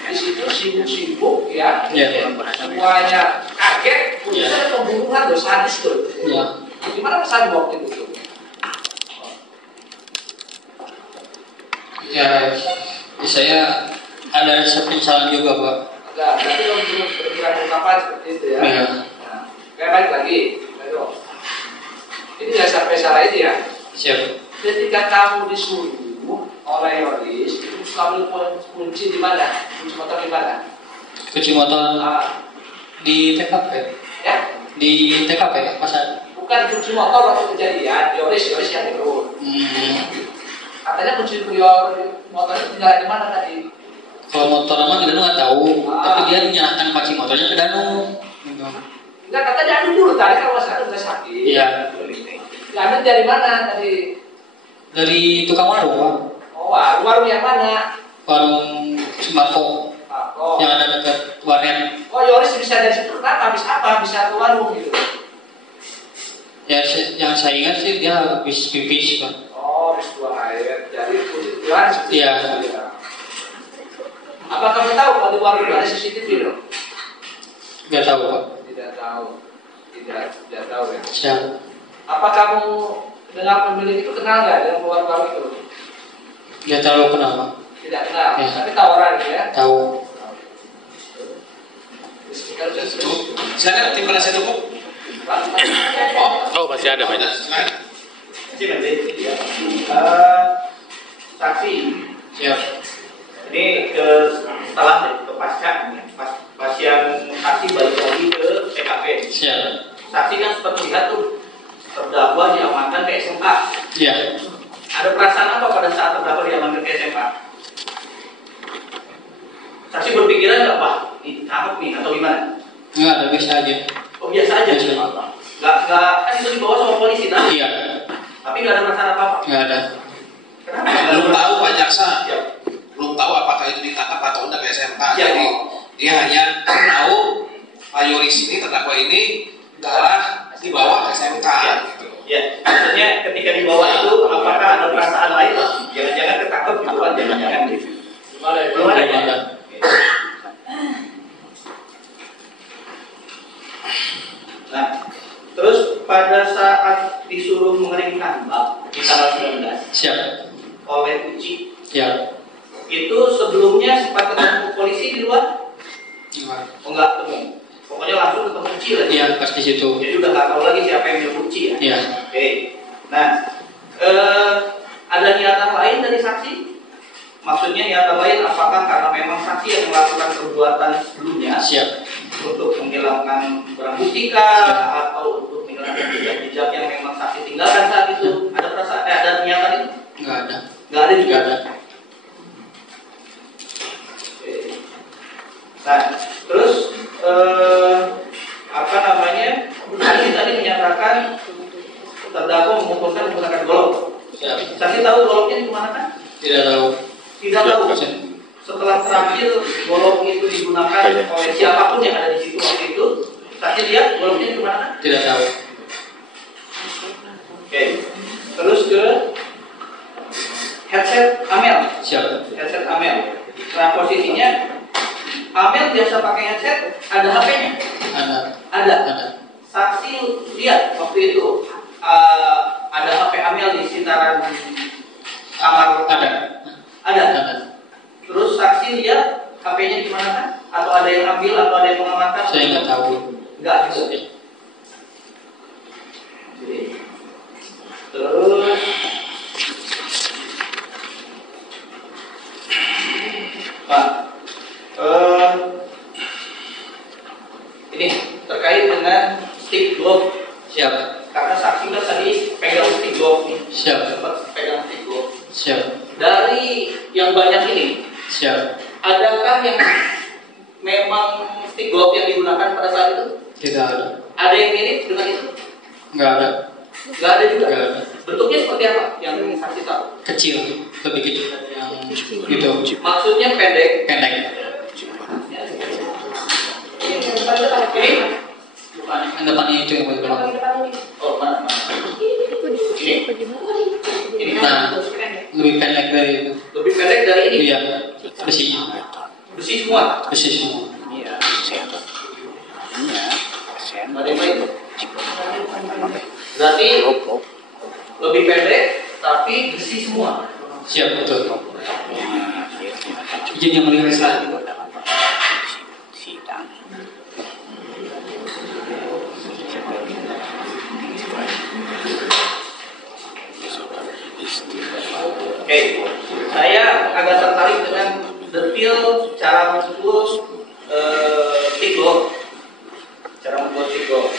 di situ sibuk-sibuk ya. Ya. Semuanya kaget. Bisa ada pembunuhan loh, sadis loh. Ya. Gimana pesan waktu itu? Ya, saya ada rasa penyesalan juga, Pak. Enggak, tapi belum berpikiran ungkapan seperti itu ya. Iya. Nah, kayak balik lagi, ayo. Ini jangan sampai salah ini ya. Siap. Ketika kamu disuruh oleh Yoris, itu kamu kunci di mana? Kunci motor di mana? Kunci motor Ah, di TKP. ya, Di TKP, masa? bukan kunci motor waktu kejadian. Yoris yang itu. Katanya kunci motor itu tinggal di mana tadi? Kalau motor lama kita nggak tahu, tapi dia menyerahkan kunci motornya ke Danu. Gitu. Enggak, kata diambil dulu tadi kalau masalah udah sakit. Iya. Diambil dari mana tadi? Dari tukang warung, Pak. Oh, warung yang mana? Warung sembako Oh. yang ada dekat warnet. Oh, Yoris bisa dari situ kenapa? Habis apa? Bisa ke warung gitu. Ya, yang saya ingat sih dia habis pipis, Pak. Oh, habis buang air. Jadi kunci tujuan seperti Iya. itu ya. Apa kamu tahu kalau di warung itu ada CCTV loh? Nggak tahu, Pak. Tidak tahu. Tidak tahu ya. Siap. Apa kamu dengan pemilik itu kenal nggak dengan keluarga kamu itu? Nggak terlalu kenal, Pak. Tidak kenal. Ya. Tapi tahu orang ya. Tahu. Silakan tim penasihat hukum. Oh, masih ada banyak. Saksi Siap. ini setelah ke pasca pasien saksi balik lagi ke TKP. Siap. Saksi kan sempat melihat tuh terdakwa diamankan ke SMK. Iya. Ada perasaan apa pada saat terdakwa diamankan ke SMK? Saksi berpikiran nggak, Pak, ditangkap nih atau gimana? Nggak ada, biasa aja. Oh, biasa aja. Biasa aja. Nggak kan itu dibawa sama polisi nah. Iya. Tapi nggak ada perasaan apa-apa. Nggak ada. Kenapa? Belum tahu Pak Jaksa. Ya. Belum tahu apakah itu ditangkap atau enggak ke SMK. Ya. Jadi dia hanya tahu Pak Yoris ini terdakwa ini telah dibawa ke SMK. Ya. Gitu. Ya, maksudnya ketika dibawa itu apakah ada perasaan lain? Jangan-jangan ketangkep gitu kan? Jangan-jangan. Belum ada. Belum ada. Nah, terus pada saat disuruh mengeringkan bak di tanggal 19 Siap. oleh Uci, Ya. itu sebelumnya sempat ketemu polisi di luar? Nggak. Oh, enggak ketemu. Pokoknya langsung ketemu Uci lagi. Iya, pas di situ. Jadi udah nggak tahu lagi siapa yang nyuruh Uci ya. Iya. Oke. Nah, ada niatan lain dari saksi? Maksudnya niatan lain apakah karena memang saksi yang melakukan perbuatan sebelumnya Siap. untuk menghilangkan barang bukti kah, atau untuk menghilangkan jejak-jejak yang memang saksi tinggalkan saat itu? Ada perasaan, ada niatan itu? Nggak ada. Nggak ada juga. Nggak ada. tadi menyatakan terdakwa memukulkan menggunakan golok. Siap. Saksi tahu goloknya di mana kan? Tidak tahu. Tidak tahu. Setelah terakhir golok itu digunakan oleh siapapun yang ada di situ waktu itu, saksi lihat goloknya di mana? Tidak tahu. Oke. Terus ke headset Amel. Siap. Headset Amel. Nah, posisinya Amel biasa pakai headset, ada HP-nya? Ada. Ada. Ada. Saksi lihat waktu itu ada HP Amel di sekitaran kamar. Ada. Ada. Ada. Terus saksi lihat HP-nya di mana kan? Atau ada yang ambil atau ada yang mengamankan? Saya nggak tahu. Enggak juga. Terus Pak, ini terkait dengan stick glove. Siap. Karena saksi kan tadi pegang stick glove nih. Siap. Sempat pegang stick glove. Siap. Dari yang banyak ini, Siap. adakah yang memang stick glove yang digunakan pada saat itu? Tidak ada. Ada yang mirip dengan itu? Nggak ada. Nggak ada juga. Nggak ada. Bentuknya seperti apa yang saksi tahu? Kecil. Lebih kecil dari yang gitu. Maksudnya pendek. Pendek. Ini bukan. Yang depannya itu yang paling depan. Oh, mana? Ini. Ini Nah, lebih pendek dari itu. lebih pendek dari ini. Iya. Besinya. Besi semua. Besi semua. Ada yang lain? Berarti lebih pendek tapi besi semua. Siap, betul. Izin yang mulia sekali. Oke, saya agak tertarik dengan detail cara memukul stick glove. Cara membuat stick glove.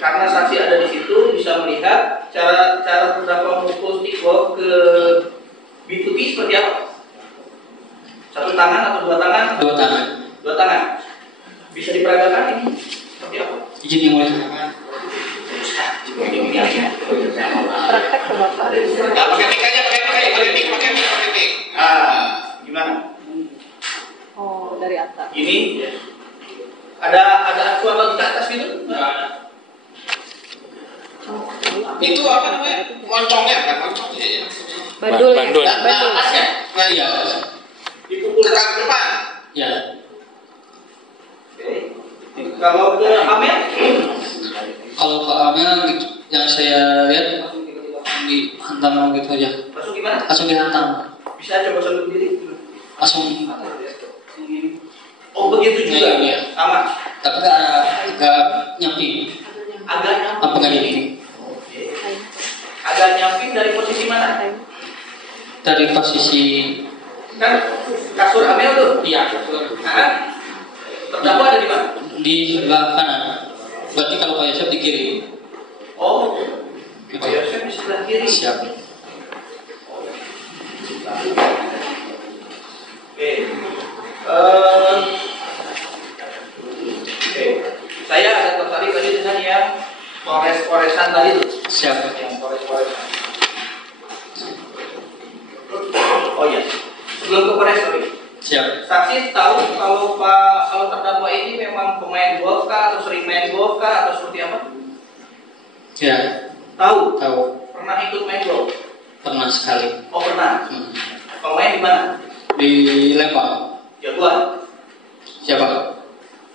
Karena saksi ada di situ bisa melihat cara terdakwa memukul stick glove ke B2B seperti apa? Satu tangan atau dua tangan? Dua tangan. Dua tangan. Bisa diperagakan ini seperti apa? Izin yang mulia. Praktek ke Bapak. Ya, pakai mic aja, pakai mic. Gimana? Oh, dari atas. Ini ada acuan lagi ke atas gitu? Itu apa namanya? Moncongnya kan, moncongnya ya. Bandul. Nah, atasnya Nah, Iya. dipukul ke depan. Ya. Oke. Kalau ke Amel, Kalau ke Amel yang saya lihat dihantam gitu aja. masuk gimana? Langsung dihantam. Bisa coba satu diri? Langsung. Oh begitu juga, Iya. sama. Tapi nggak nyamping. Agak Apa nggak nyamping. nyamping? Agak nyamping dari posisi mana? Dari posisi Kan kasur Amel tuh. iya Nah, terdakwa ada di mana? di sebelah kanan. Berarti kalau Pak Yosef di kiri. Oh, Gitu. Pak Yosef di sebelah kiri. Siap. Oke. Oke. Saya agak tertarik tadi dengan yang pores-poresan tadi tuh. Siap. Yang pores-poresan. Oh iya. Sebelum ke pores sorry. Siap. Saksi tahu kalau terdakwa ini memang pemain golf kah atau sering main golf kah atau seperti apa? Ya. Tahu. Tahu. Pernah ikut main golf? Pernah sekali. Oh pernah. Hmm. Pemain di mana? Di Lembang. Jagoan. Siapa?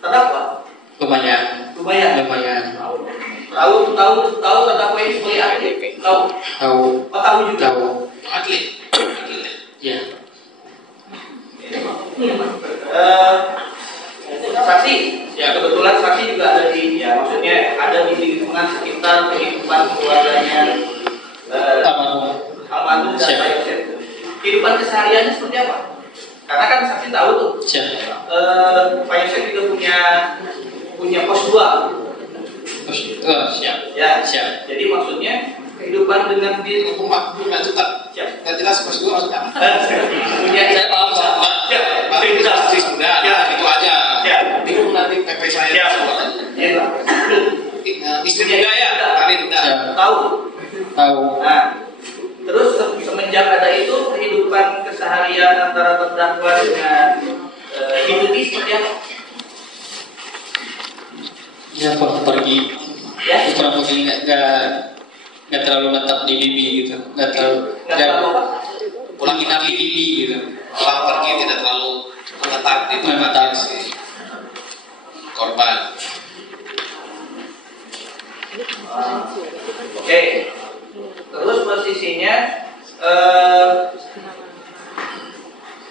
Terdakwa. Lumayan. Lumayan. Lumayan. Tahu terdakwa ini sebagai atlet. Tahu. Tahu. Oh tahu juga. Tahu. Atlet. Ya. Saksi, ya kebetulan saksi juga ada di, ya maksudnya ada di lingkungan sekitar kehidupan keluarganya almarhum dan Siap. Pak Yosef. Kehidupan kesehariannya seperti apa? Karena kan saksi tahu tuh, Siap. Pak Yosef juga punya pos 2. Siap. Ya, Siap. jadi maksudnya kehidupan dengan di Rumah nggak jelas. siap. Nggak jelas pas dulu maksudnya apa? Punya Saya paham, Pak. ya, Baru sudah. istri sudah, Ya. itu aja. Ya, Di rumah nanti PP saya. Iya. Istri muda ya, tadi muda. Tahu. Tahu. Nah, terus semenjak ada itu kehidupan keseharian antara terdakwa dengan Bintuti seperti apa? Ya kalau pergi, Ya. kurang mungkin nggak terlalu menetap di bibi gitu, nggak terlalu apa? pulang kita di bibi gitu. Pulang pergi tidak terlalu menetap di tempatnya si korban. Oke. Terus posisinya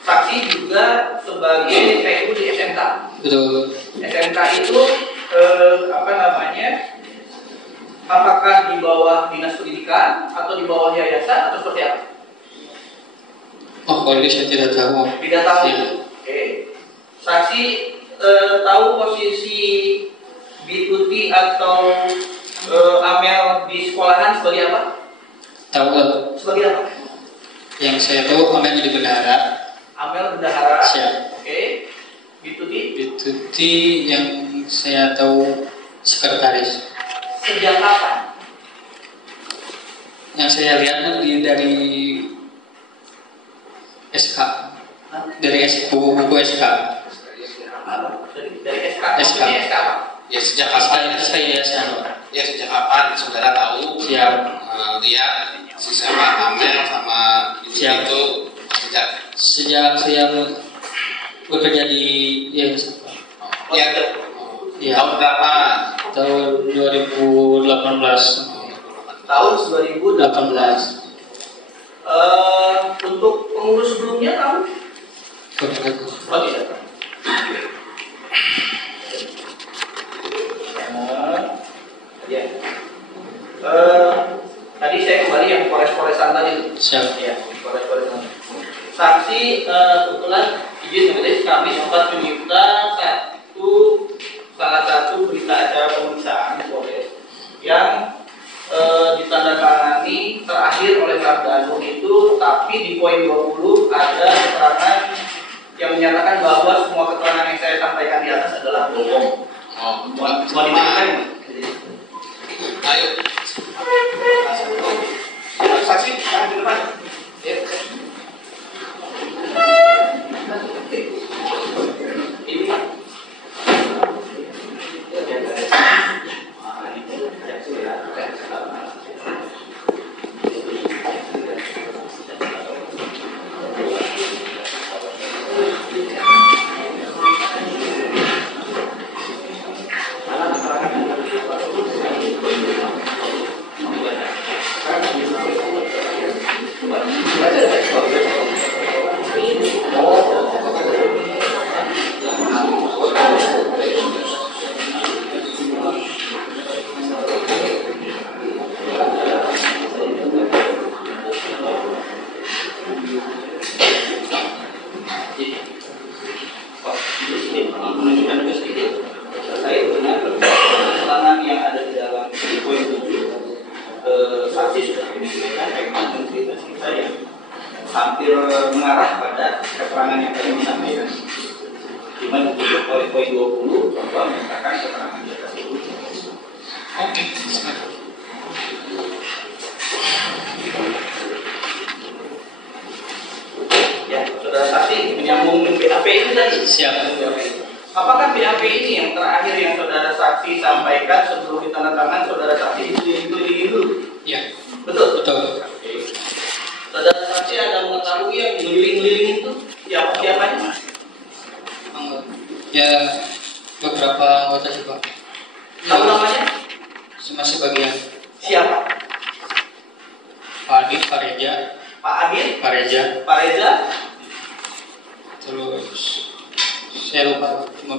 saksi juga sebagai PU di SMK. Betul. SMK itu apa namanya? Apakah di bawah dinas pendidikan atau di bawah yayasan atau seperti apa? Oh, kalau itu saya tidak tahu. Tidak tahu. Iya. Oke. Saksi tahu posisi Bintuti atau Amel di sekolahan sebagai apa? Tahu nggak? Sebagai apa? Yang saya tahu Amel jadi bendahara. Amel bendahara. Siap. Oke. Bintuti Bintuti yang saya tahu sekretaris. sejak kapan? Yang saya lihat kan dari SK, dari buku SK. Dari SK. SK. Maksudnya SK apa? Ya sejak kapan? Saya Ya sejak kapan saudara tahu? Siap. Lihat si siapa Amel sama Siap. itu Sejak saya bekerja di yayasan. Ya, Ya. tahun berapa? Tahun 2018. Tahun 2018. 18. Untuk pengurus sebelumnya tahu? Oh tidak. Ya. Tadi saya kembali yang polres-poresan tadi. Siap. Ya, polres-poresan. Saksi kebetulan izin majelis kami sempat meminta salah satu berita acara pemeriksaan Polres yang ditandatangani terakhir oleh Sardanur itu, tapi di poin 20 ada keterangan yang menyatakan bahwa semua keterangan yang saya sampaikan di atas adalah bohong. Oh, Mau diberikan? ayo. Saksi, tangan di depan. Ya. Ini Pak. Hampir mengarah pada keterangan yang tadi disampaikan. Cuma ditutup oleh poin 20 bahwa menyatakan keterangan di atas itu. Oke. Ya, saudara saksi menyambung BAP ini tadi. Siap. Apakah BAP ini yang terakhir yang saudara saksi sampaikan sebelum ditandatangan saudara saksi dikelilingi dulu? Ya. Betul. Betul. Saudara saksi ada mengetahui yang keliling-keliling itu siapanya? Ya, beberapa anggota sih Pak. Tahu namanya? Cuma sebagian. Siapa? Pak Adit, Pak Reja, Pak Adit, Pak Reja, Pak Reza, terus saya lupa, cuma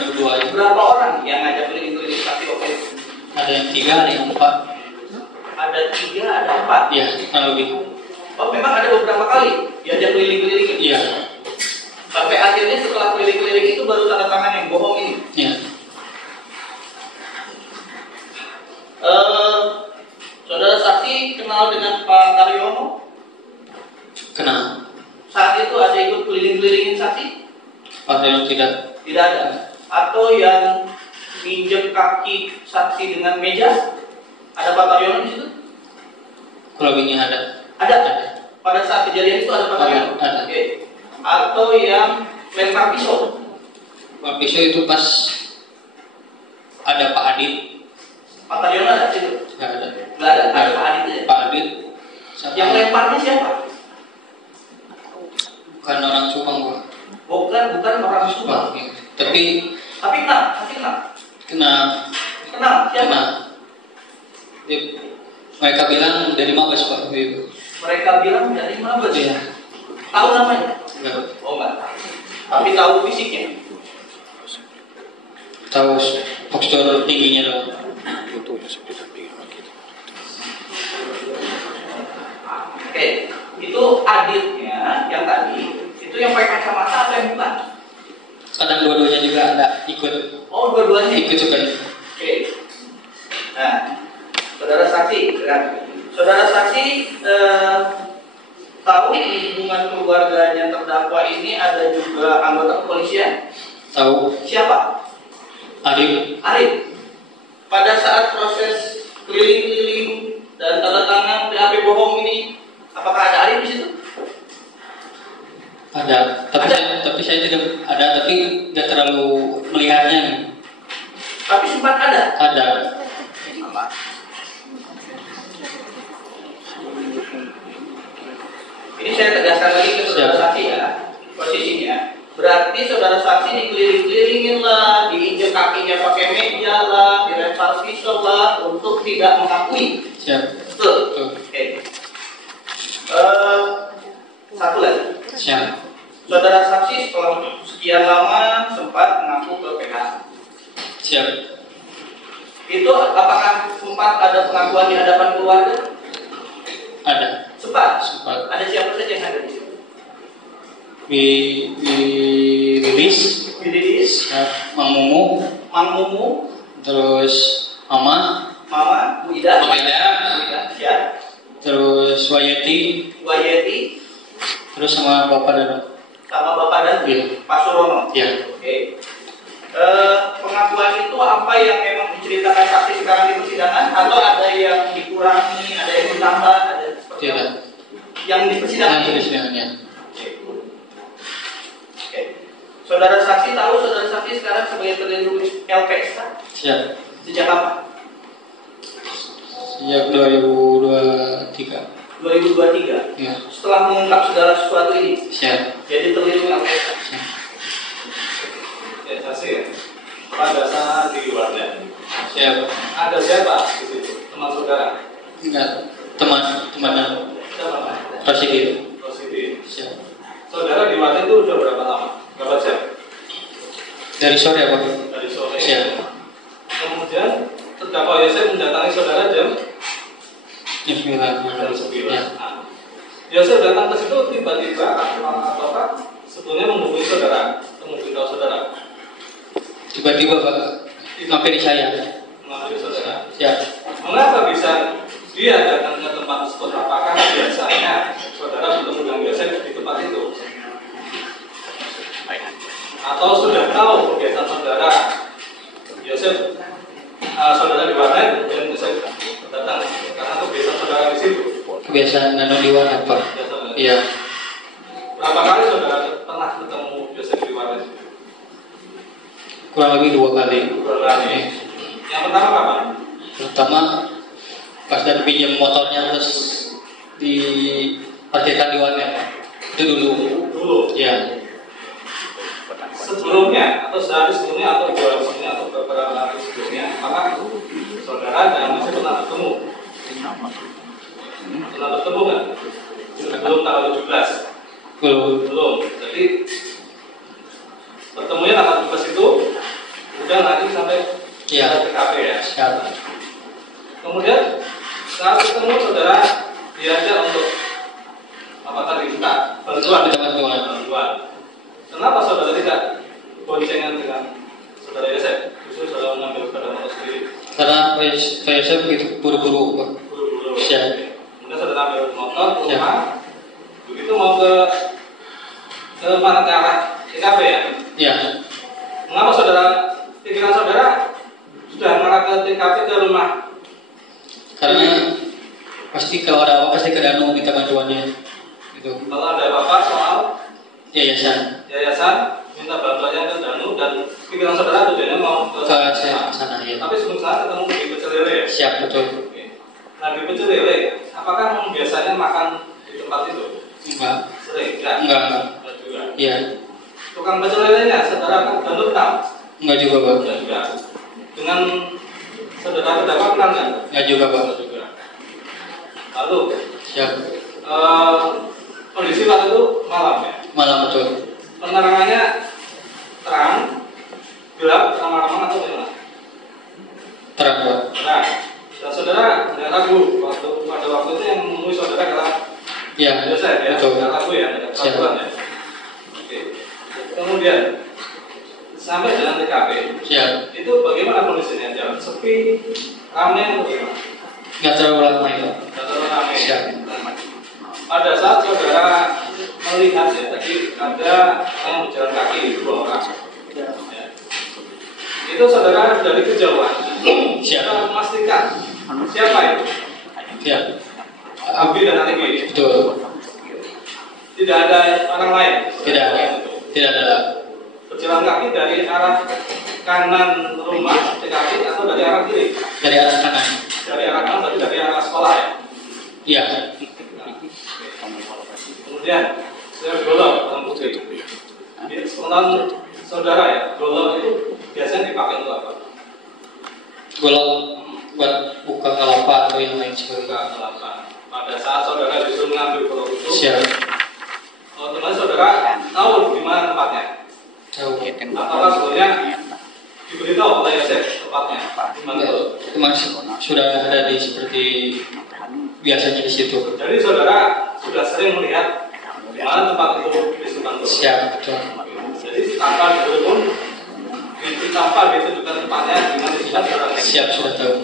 berdua aja. berapa orang yang ngajak keliling-keliling saksi oke? Ada yang 3, ada yang 4. Ada 3, ada 4. Iya, kurang lebih. Oh, memang ada beberapa kali diajak keliling-keliling. Iya. Sampai akhirnya setelah keliling-keliling itu baru tanda tangan yang bohong ini. Iya. Saudara saksi kenal dengan Pak Karyono? Kenal. Saat itu ada ikut keliling-kelilingin saksi? Pak Reja tidak. Tidak ada. atau yang injek kaki saksi dengan meja? Ada Pak Taryono di situ? Kalau ini ada. Ada. Pada saat kejadian itu ada Pak Taryono? Ada. Oke. Atau yang lempar pisau? Pak pisau itu pas ada Pak Adit. Pak Taryono ada di situ? Nggak ada. Nggak ada. Ada Pak Adit aja. Pak Adit. Yang lemparnya siapa? Bukan orang Subang, Pak. Bukan orang Subang. Ya. Tapi kena. Siapa? kena. Ya, mereka bilang dari Mabes, Pak. Gitu. Mereka bilang dari Mabes. Iya. Tahu namanya? Enggak. Oh enggak. Tapi tahu fisiknya. Tahu postur tingginya dong. Oke, itu Aditnya yang tadi itu yang pakai kacamata atau yang bukan? Kadang dua-duanya juga ada ikut. Oh, dua-duanya Ikut juga. Oke. Nah, saudara saksi, tahu di lingkungan keluarganya terdakwa ini ada juga anggota kepolisian? Tahu. Siapa? Arif. Pada saat proses keliling-keliling dan tanda tangan BAP bohong ini, apakah ada Arif di situ? Ada. Tapi saya tidak ada, tapi tidak terlalu melihatnya. Tapi sempat ada. Ada. Ini saya tegaskan lagi ke saudara saksi ya, posisinya. Berarti saudara saksi dikeliling-kelilingin lah, diinjek kakinya pakai meja lah, dilempar pisau lah, untuk tidak mengakui. Siap. Betul. Oke. Satu lagi. Siap. Saudara saksi setelah sekian lama sempat mengaku ke PH. Siap. Itu apakah sempat ada pengakuan di hadapan keluarga? Ada. Sempat. Sempat. Ada siapa saja yang ada di situ? Lilis. Mang Mumu. Terus Mama. Bu Ida. Ya. Terus Wayeti. Terus sama Bapak Dano. Sama Bapak dan Iya. Pak Surono. Iya. Oke. Pengakuan itu apa yang memang diceritakan saksi sekarang di persidangan atau ada yang dikurangi, ada yang ditambah, ada seperti apa? Tidak. Yang di persidangan. Yang persidangannya. Oke. Saudara saksi tahu saudara saksi sekarang sebagai terlindung LPSK? Siap. Sejak kapan? Sejak 2023. 2023. Ya. Setelah mengungkap segala sesuatu ini, Siap. jadi terlindung LPSK. Siap. Ya, saksi ya. Pada saat di luarnya, Siap. ada siapa di situ? Teman saudara? Enggak. Teman. Siapa? Rosidi. Siap. Saudara di luarnya itu udah berapa lama? Berapa jam? Dari sore Pak. Dari sore. Siap. Kemudian terdakwa Yosef mendatangi saudara jam Jam 9. jam 9. Ya. Nah, Yosef datang ke situ tiba-tiba apakah sebelumnya menghubungi saudara, memberitahu saudara? Tiba-tiba Pak, mampir di saya. Mengambil saudara. Siap. Mengapa bisa dia datang ke tempat tersebut? Apakah biasanya saudara bertemu dengan Yosef di tempat itu? Atau sudah tahu kebiasaan saudara Yosef, saudara di warnet, kemudian Yosef datang karena kebiasaan saudara di situ? Kebiasaan nano di warnet Pak. Iya. Berapa kali saudara pernah ketemu Yosef di warnet? Kurang lebih 2 kali. Berani. Yang pertama kapan? Pertama pas dari pinjam motornya terus diparkirkan di warnet. Itu dulu. Ya. Sebelumnya atau sehari sebelumnya atau 2 hari sebelumnya atau beberapa hari sebelumnya, apakah saudara dan masih pernah bertemu? Pernah bertemu kan? Sebelum tanggal 17? Belum. Jadi bertemunya tanggal 17 itu udah nanti sampai Iya. TKP ya. Siap. Kemudian saat ketemu saudara diajak untuk apa tadi minta bantuan. Kenapa saudara tidak boncengan dengan saudara Yosef? Justru saudara mengambil sepeda motor sendiri. Karena Pak Yosef begitu buru-buru Pak. Buru-buru. Siap. Kemudian saudara ambil motor ke rumah. Begitu mau ke mana, ke arah TKP ya? Iya. Mengapa saudara ke TKP ke rumah? Karena pasti kalau ada apa pasti ke Danu minta bantuannya. Gitu. Kalau ada apa-apa soal Yayasan. minta bantuannya ke Danu dan pikiran saudara tujuannya mau ke sana ya. Tapi sebelum sana ketemu di Pecel Lele. Siap, betul. Oke. Nah di Pecel Lele, apakah biasanya makan di tempat itu? Enggak. Sering? Enggak. Enggak Juga. Iya. Tukang Pecel Lelenya saudara Danu kenal? Enggak juga, Pak. Enggak juga. Dengan saudara terdakwa kenal nggak? Enggak juga, Pak. Enggak juga. Lalu Siap. kondisi waktu itu malam ya? Malam, betul. Penerangannya terang, gelap, ramah-ramah atau gimana? Terang, Pak. Nah, dan saudara nggak ragu pada waktu itu yang menemui saudara adalah Iya, Yosef ya, betul. nggak ragu ya, ada keraguan ya. Oke. Kemudian sampai jalan TKP, Siap. itu bagaimana kondisinya? Jalan sepi, ramai atau gimana? Enggak terlalu lama ya, Pak. Nggak terlalu ramai. Siap. Pada saat saudara melihat ya, tadi ada yang berjalan kaki 2 orang. Ya. Itu saudara dari kejauhan Siap. sudah memastikan siapa itu? Siap. Abi dan Alibi. Betul. Tidak ada orang lain. Tidak. Tidak ada. Berjalan kaki dari arah kanan rumah TKP atau dari arah kiri? Dari arah kanan. Dari arah kanan, berarti dari arah sekolah ya. Iya. Kemudian saya golok dalam bukti. Jadi sepengetahuan saudara ya, golok itu biasanya dipakai untuk apa? Golok buat buka kelapa atau yang lain sebagainya. Buka kelapa. Pada saat saudara disuruh mengambil golok itu, Siap. otomatis saudara tahu di mana tempatnya. Tahu. Apakah sebetulnya diberitahu oleh Yosef tempatnya? Di mana itu? Memang sudah ada di seperti biasanya di situ. Jadi saudara sudah sering melihat di mana tempat itu disimpan golok. Siap, betul. Jadi tanpa diberitahu, tanpa ditunjukkan tempatnya di mana disimpan saudara. Siap, sudah tahu.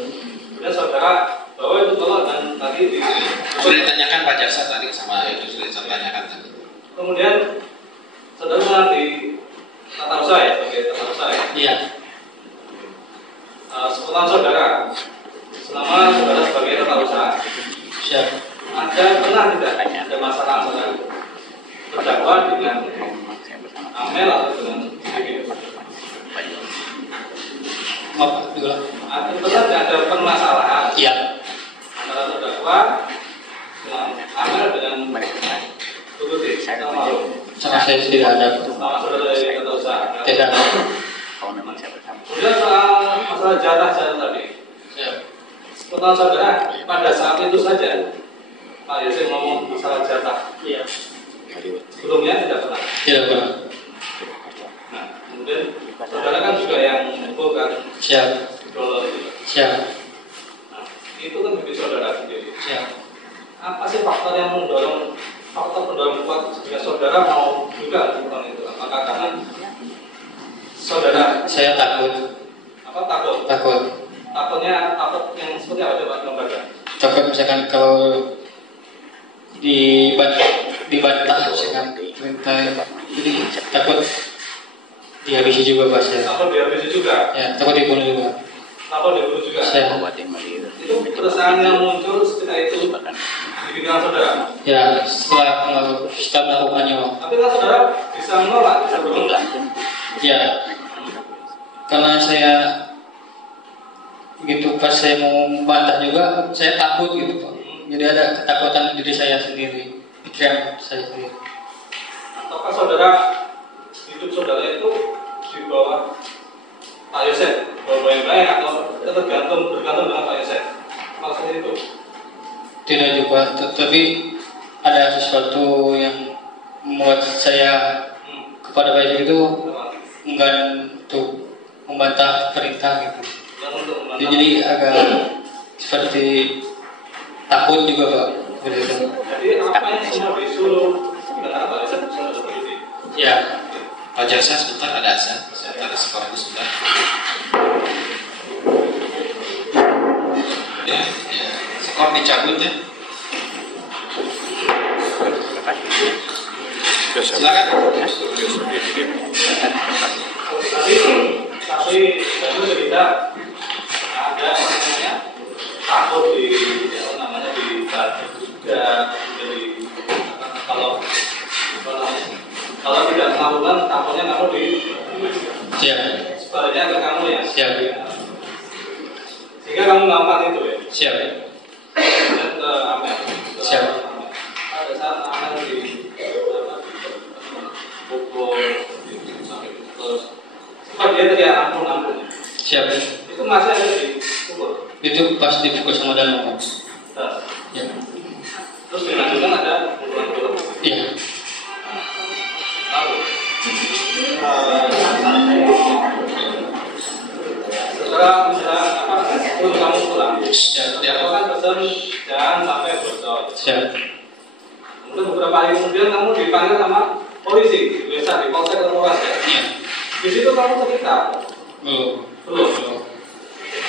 Kemudian saudara bawa itu golok dan tadi Sudah ditanyakan Pak Jaksa tadi sama itu sudah ditanyakan tadi. kemudian saudara pernah di tata usaha ya, sebagai tata usaha ya. Iya. Sepengetahuan saudara, selama saudara sebagai tata usaha, Siap. ada pernah tidak ada masalah saudara terdakwa dengan Amel atau dengan Bibi? Maaf, diulang. Pernah tidak ada permasalahan Iya. antara terdakwa dengan Amel dengan Tututi sama Malu? Sama saya tidak ada. Sama saudara dari tata usaha. Tidak ada. Kemudian soal masalah jatah tadi, Siap. sepengetahuan saudara pada saat itu saja Pak Yosef ngomong masalah jatah. Iya. Sebelumnya tidak pernah. Tidak pernah. Nah, kemudian saudara kan juga yang mengumpulkan Siap. golok itu. Siap. Nah, itu kan bibit saudara sendiri. Siap. Apa sih faktor yang mendorong, faktor pendorong kuat sehingga saudara mau juga melakukan itu? Apakah karena saudara Saya takut. apa takut? Takutnya takut yang seperti apa coba gambarkan? Takut misalkan kalau dibantah misalkan perintah, jadi takut dihabisi juga Pak saya. Takut dihabisi juga? Ya, takut dibunuh juga. Takut dibunuh juga? Saya. Itu keresahan yang muncul ketika itu di pikiran saudara? Ya, setelah melakukannya, Pak. Tapi kan saudara bisa menolak sebelum Ya, karena saya begitu pas saya mau membantah juga, saya takut gitu Pak. Jadi ada ketakutan diri saya sendiri, pikiran saya sendiri. ataukah saudara hidup saudara itu di bawah Pak Yosef, bawah yang baik atau bergantung dengan Pak Yosef? Maksudnya itu? Tidak juga, tapi ada sesuatu yang membuat saya kepada Pak Yosef itu enggan untuk membantah perintah gitu. Dan untuk Ya, jadi agak seperti takut juga Pak. Begitu. jadi apa yang semua disuruh dengan Pak Yosef saudara seperti Ya, Pak Jaksa sebentar ada azan. Sebentar skor itu sebentar. Ya, skor dicabut ya. Silakan. tapi dari cerita ada saya ke kamu ya. Siap. Sehingga kamu melakukan itu ya. Siap. Dan ke Amel. Siap. Pada saat Amel di pukul sempat dia tadi ampun. Siap. Itu masih ada di pukul. Itu pas dipukul sama Danu. Ya. Terus dilanjutkan ada pukulan film. Iya. Lalu setelah menjelang sebelum kamu pulang, aku kan pesan jangan sampai bocor. Siap. Kemudian beberapa hari kemudian kamu dipanggil sama polisi, biasa di Polsek Lemuras ya. Iya. Di situ kamu cerita. Belum.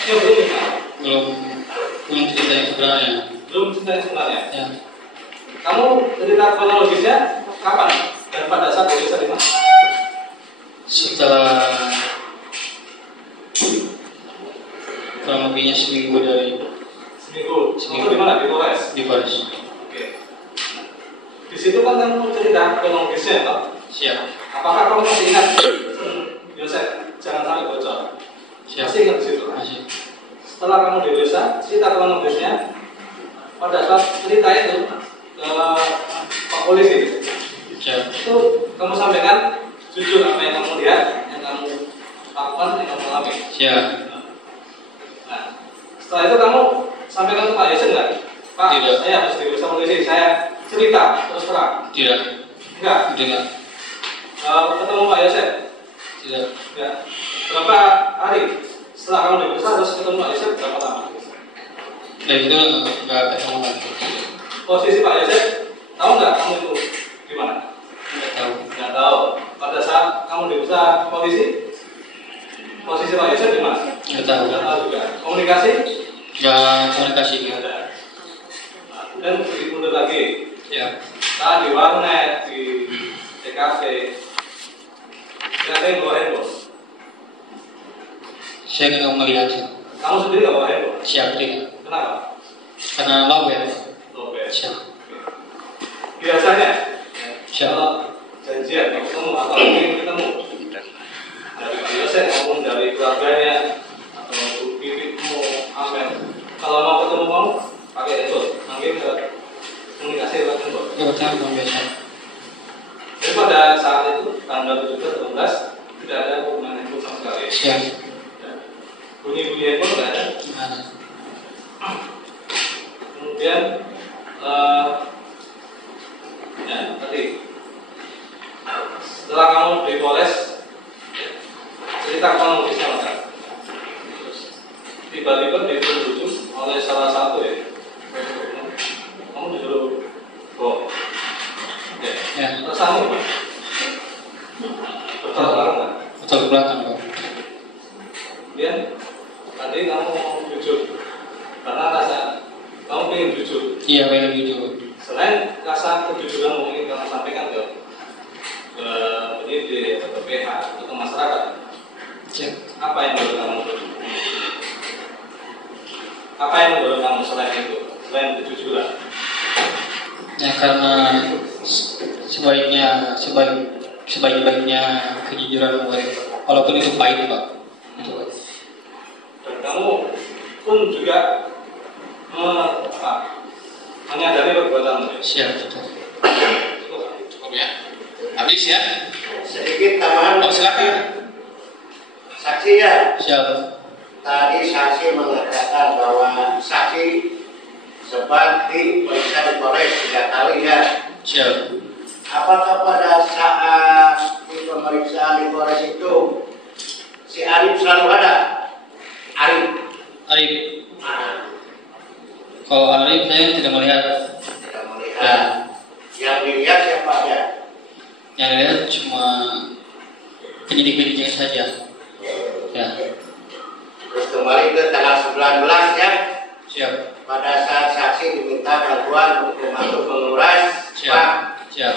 Ya belum ya. Belum cerita yang sebenarnya. Belum cerita yang sebenarnya. Ya. Kamu cerita kronologisnya kapan dan pada saat biasa di mana? Setelah kurang lebihnya seminggu dari Seminggu. Di mana? Di Polres. di Paris. Oke. Di situ kan kamu cerita kronologisnya, toh? Siap. Apakah kamu masih ingat? Yosef, jangan sampai bocor. Siap. Masih ingat di situ? Masih. Setelah kamu di desa, cerita kronologisnya pada saat cerita itu ke Pak Polisi. Siap. Itu kamu sampaikan jujur apa yang kamu lihat, yang kamu lakukan, yang kamu alami. Siap. Nah, setelah itu kamu sampaikan ke Pak Yosef nggak? Pak, Tidak. saya harus diperiksa polisi. Saya cerita terus terang. Tidak. Enggak. Tidak. Ketemu Pak Yosef. Tidak. Ya. Berapa hari setelah kamu diperiksa harus ketemu Pak Yosef berapa lama? Dan itu nggak ketemu lagi. Posisi Pak Yosef tahu nggak kamu itu di mana? Nggak tahu. Nggak tahu. Pada saat kamu diperiksa polisi, posisi Pak Yosef di mana? Nggak tahu. Nggak tahu juga. Komunikasi? Nggak komunikasi. Nggak ada. Dan lebih mundur lagi. Ya. Saat di warnet, di TKP, ternyata yang bawa handphone. Saya nggak melihat. Kamu sendiri nggak bawa handphone? Siap tidak. Kenapa? Karena lowet. Oke. Siap. Biasanya, Siap. kalau janjian mau ketemu atau ingin ketemu dari Pak Yosef maupun dari keluarganya atau Bu Bibitmu, Amel, kalau mau ketemu mau pakai handphone, panggil ke komunikasi lewat handphone. Lewat handphone biasa. Jadi pada saat itu tanggal 17-18 tidak ada hubungan handphone sama sekali. Siap. Bunyi-bunyi handphone tidak ada. Gimana? Kemudian ya tadi setelah kamu di Polres cerita kronologisnya macam tiba-tiba ditunjuk oleh salah satu ya kamu disuruh bohong Ya. terus kamu gimana? Bertolak belakang nggak? Betul ke belakang Pak. Kemudian tadi kamu mau jujur karena rasa kamu ingin jujur. Iya, pengen jujur. Selain rasa kejujuran mungkin kamu sampaikan ke penyidik atau PH atau masyarakat, Siap. apa yang mendorong kamu? Apa yang mendorong kamu selain itu, selain kejujuran? Ya karena sebaik-baiknya kejujuran walaupun itu pahit Pak. Itu Pak. Dan kamu pun juga menyadari perbuatanmu. Siap. Betul. Cukup ya. Habis ya. Sedikit tambahan. Oh silakan. Saksi ya. Siap. Tadi saksi mengatakan bahwa saksi sempat diperiksa di Polres 3 kali ya. Siap. Apakah pada saat di pemeriksaan di Polres itu si Arif selalu ada? Arif. Nah, Kalau Arif saya tidak melihat. tidak melihat. Ya. Yang dilihat siapa aja? Yang dilihat cuma penyidik-penyidiknya saja. Ya. Terus kembali ke tanggal 19 ya. Siap. Pada saat saksi diminta bantuan untuk membantu menguras, Pak, Siap. Siap.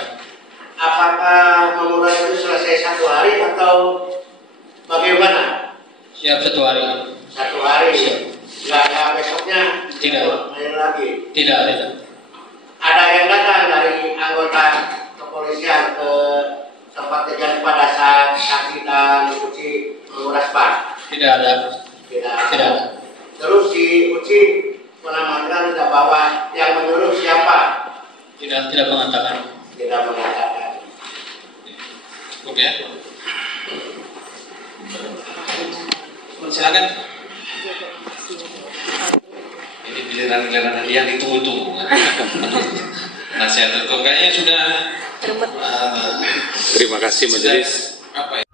apakah menguras itu selesai 1 hari atau bagaimana? Siap 1 hari. 1 hari. Siap. Nggak ada besoknya? Tidak. Main lagi. Tidak. Ada yang datang dari anggota kepolisian ke tempat kejadian pada saat saksi dan Uci menguras Pak? Tidak ada. Tidak. Tidak. Terus diuji pengamatan bahwa yang menyuruh siapa? Tidak mengatakan. Tidak mengatakan. Cukup ya. Silakan. Ini giliran yang ditunggu-tunggu. Nasihat hukum kayaknya sudah. Terima kasih majelis. Apa ya?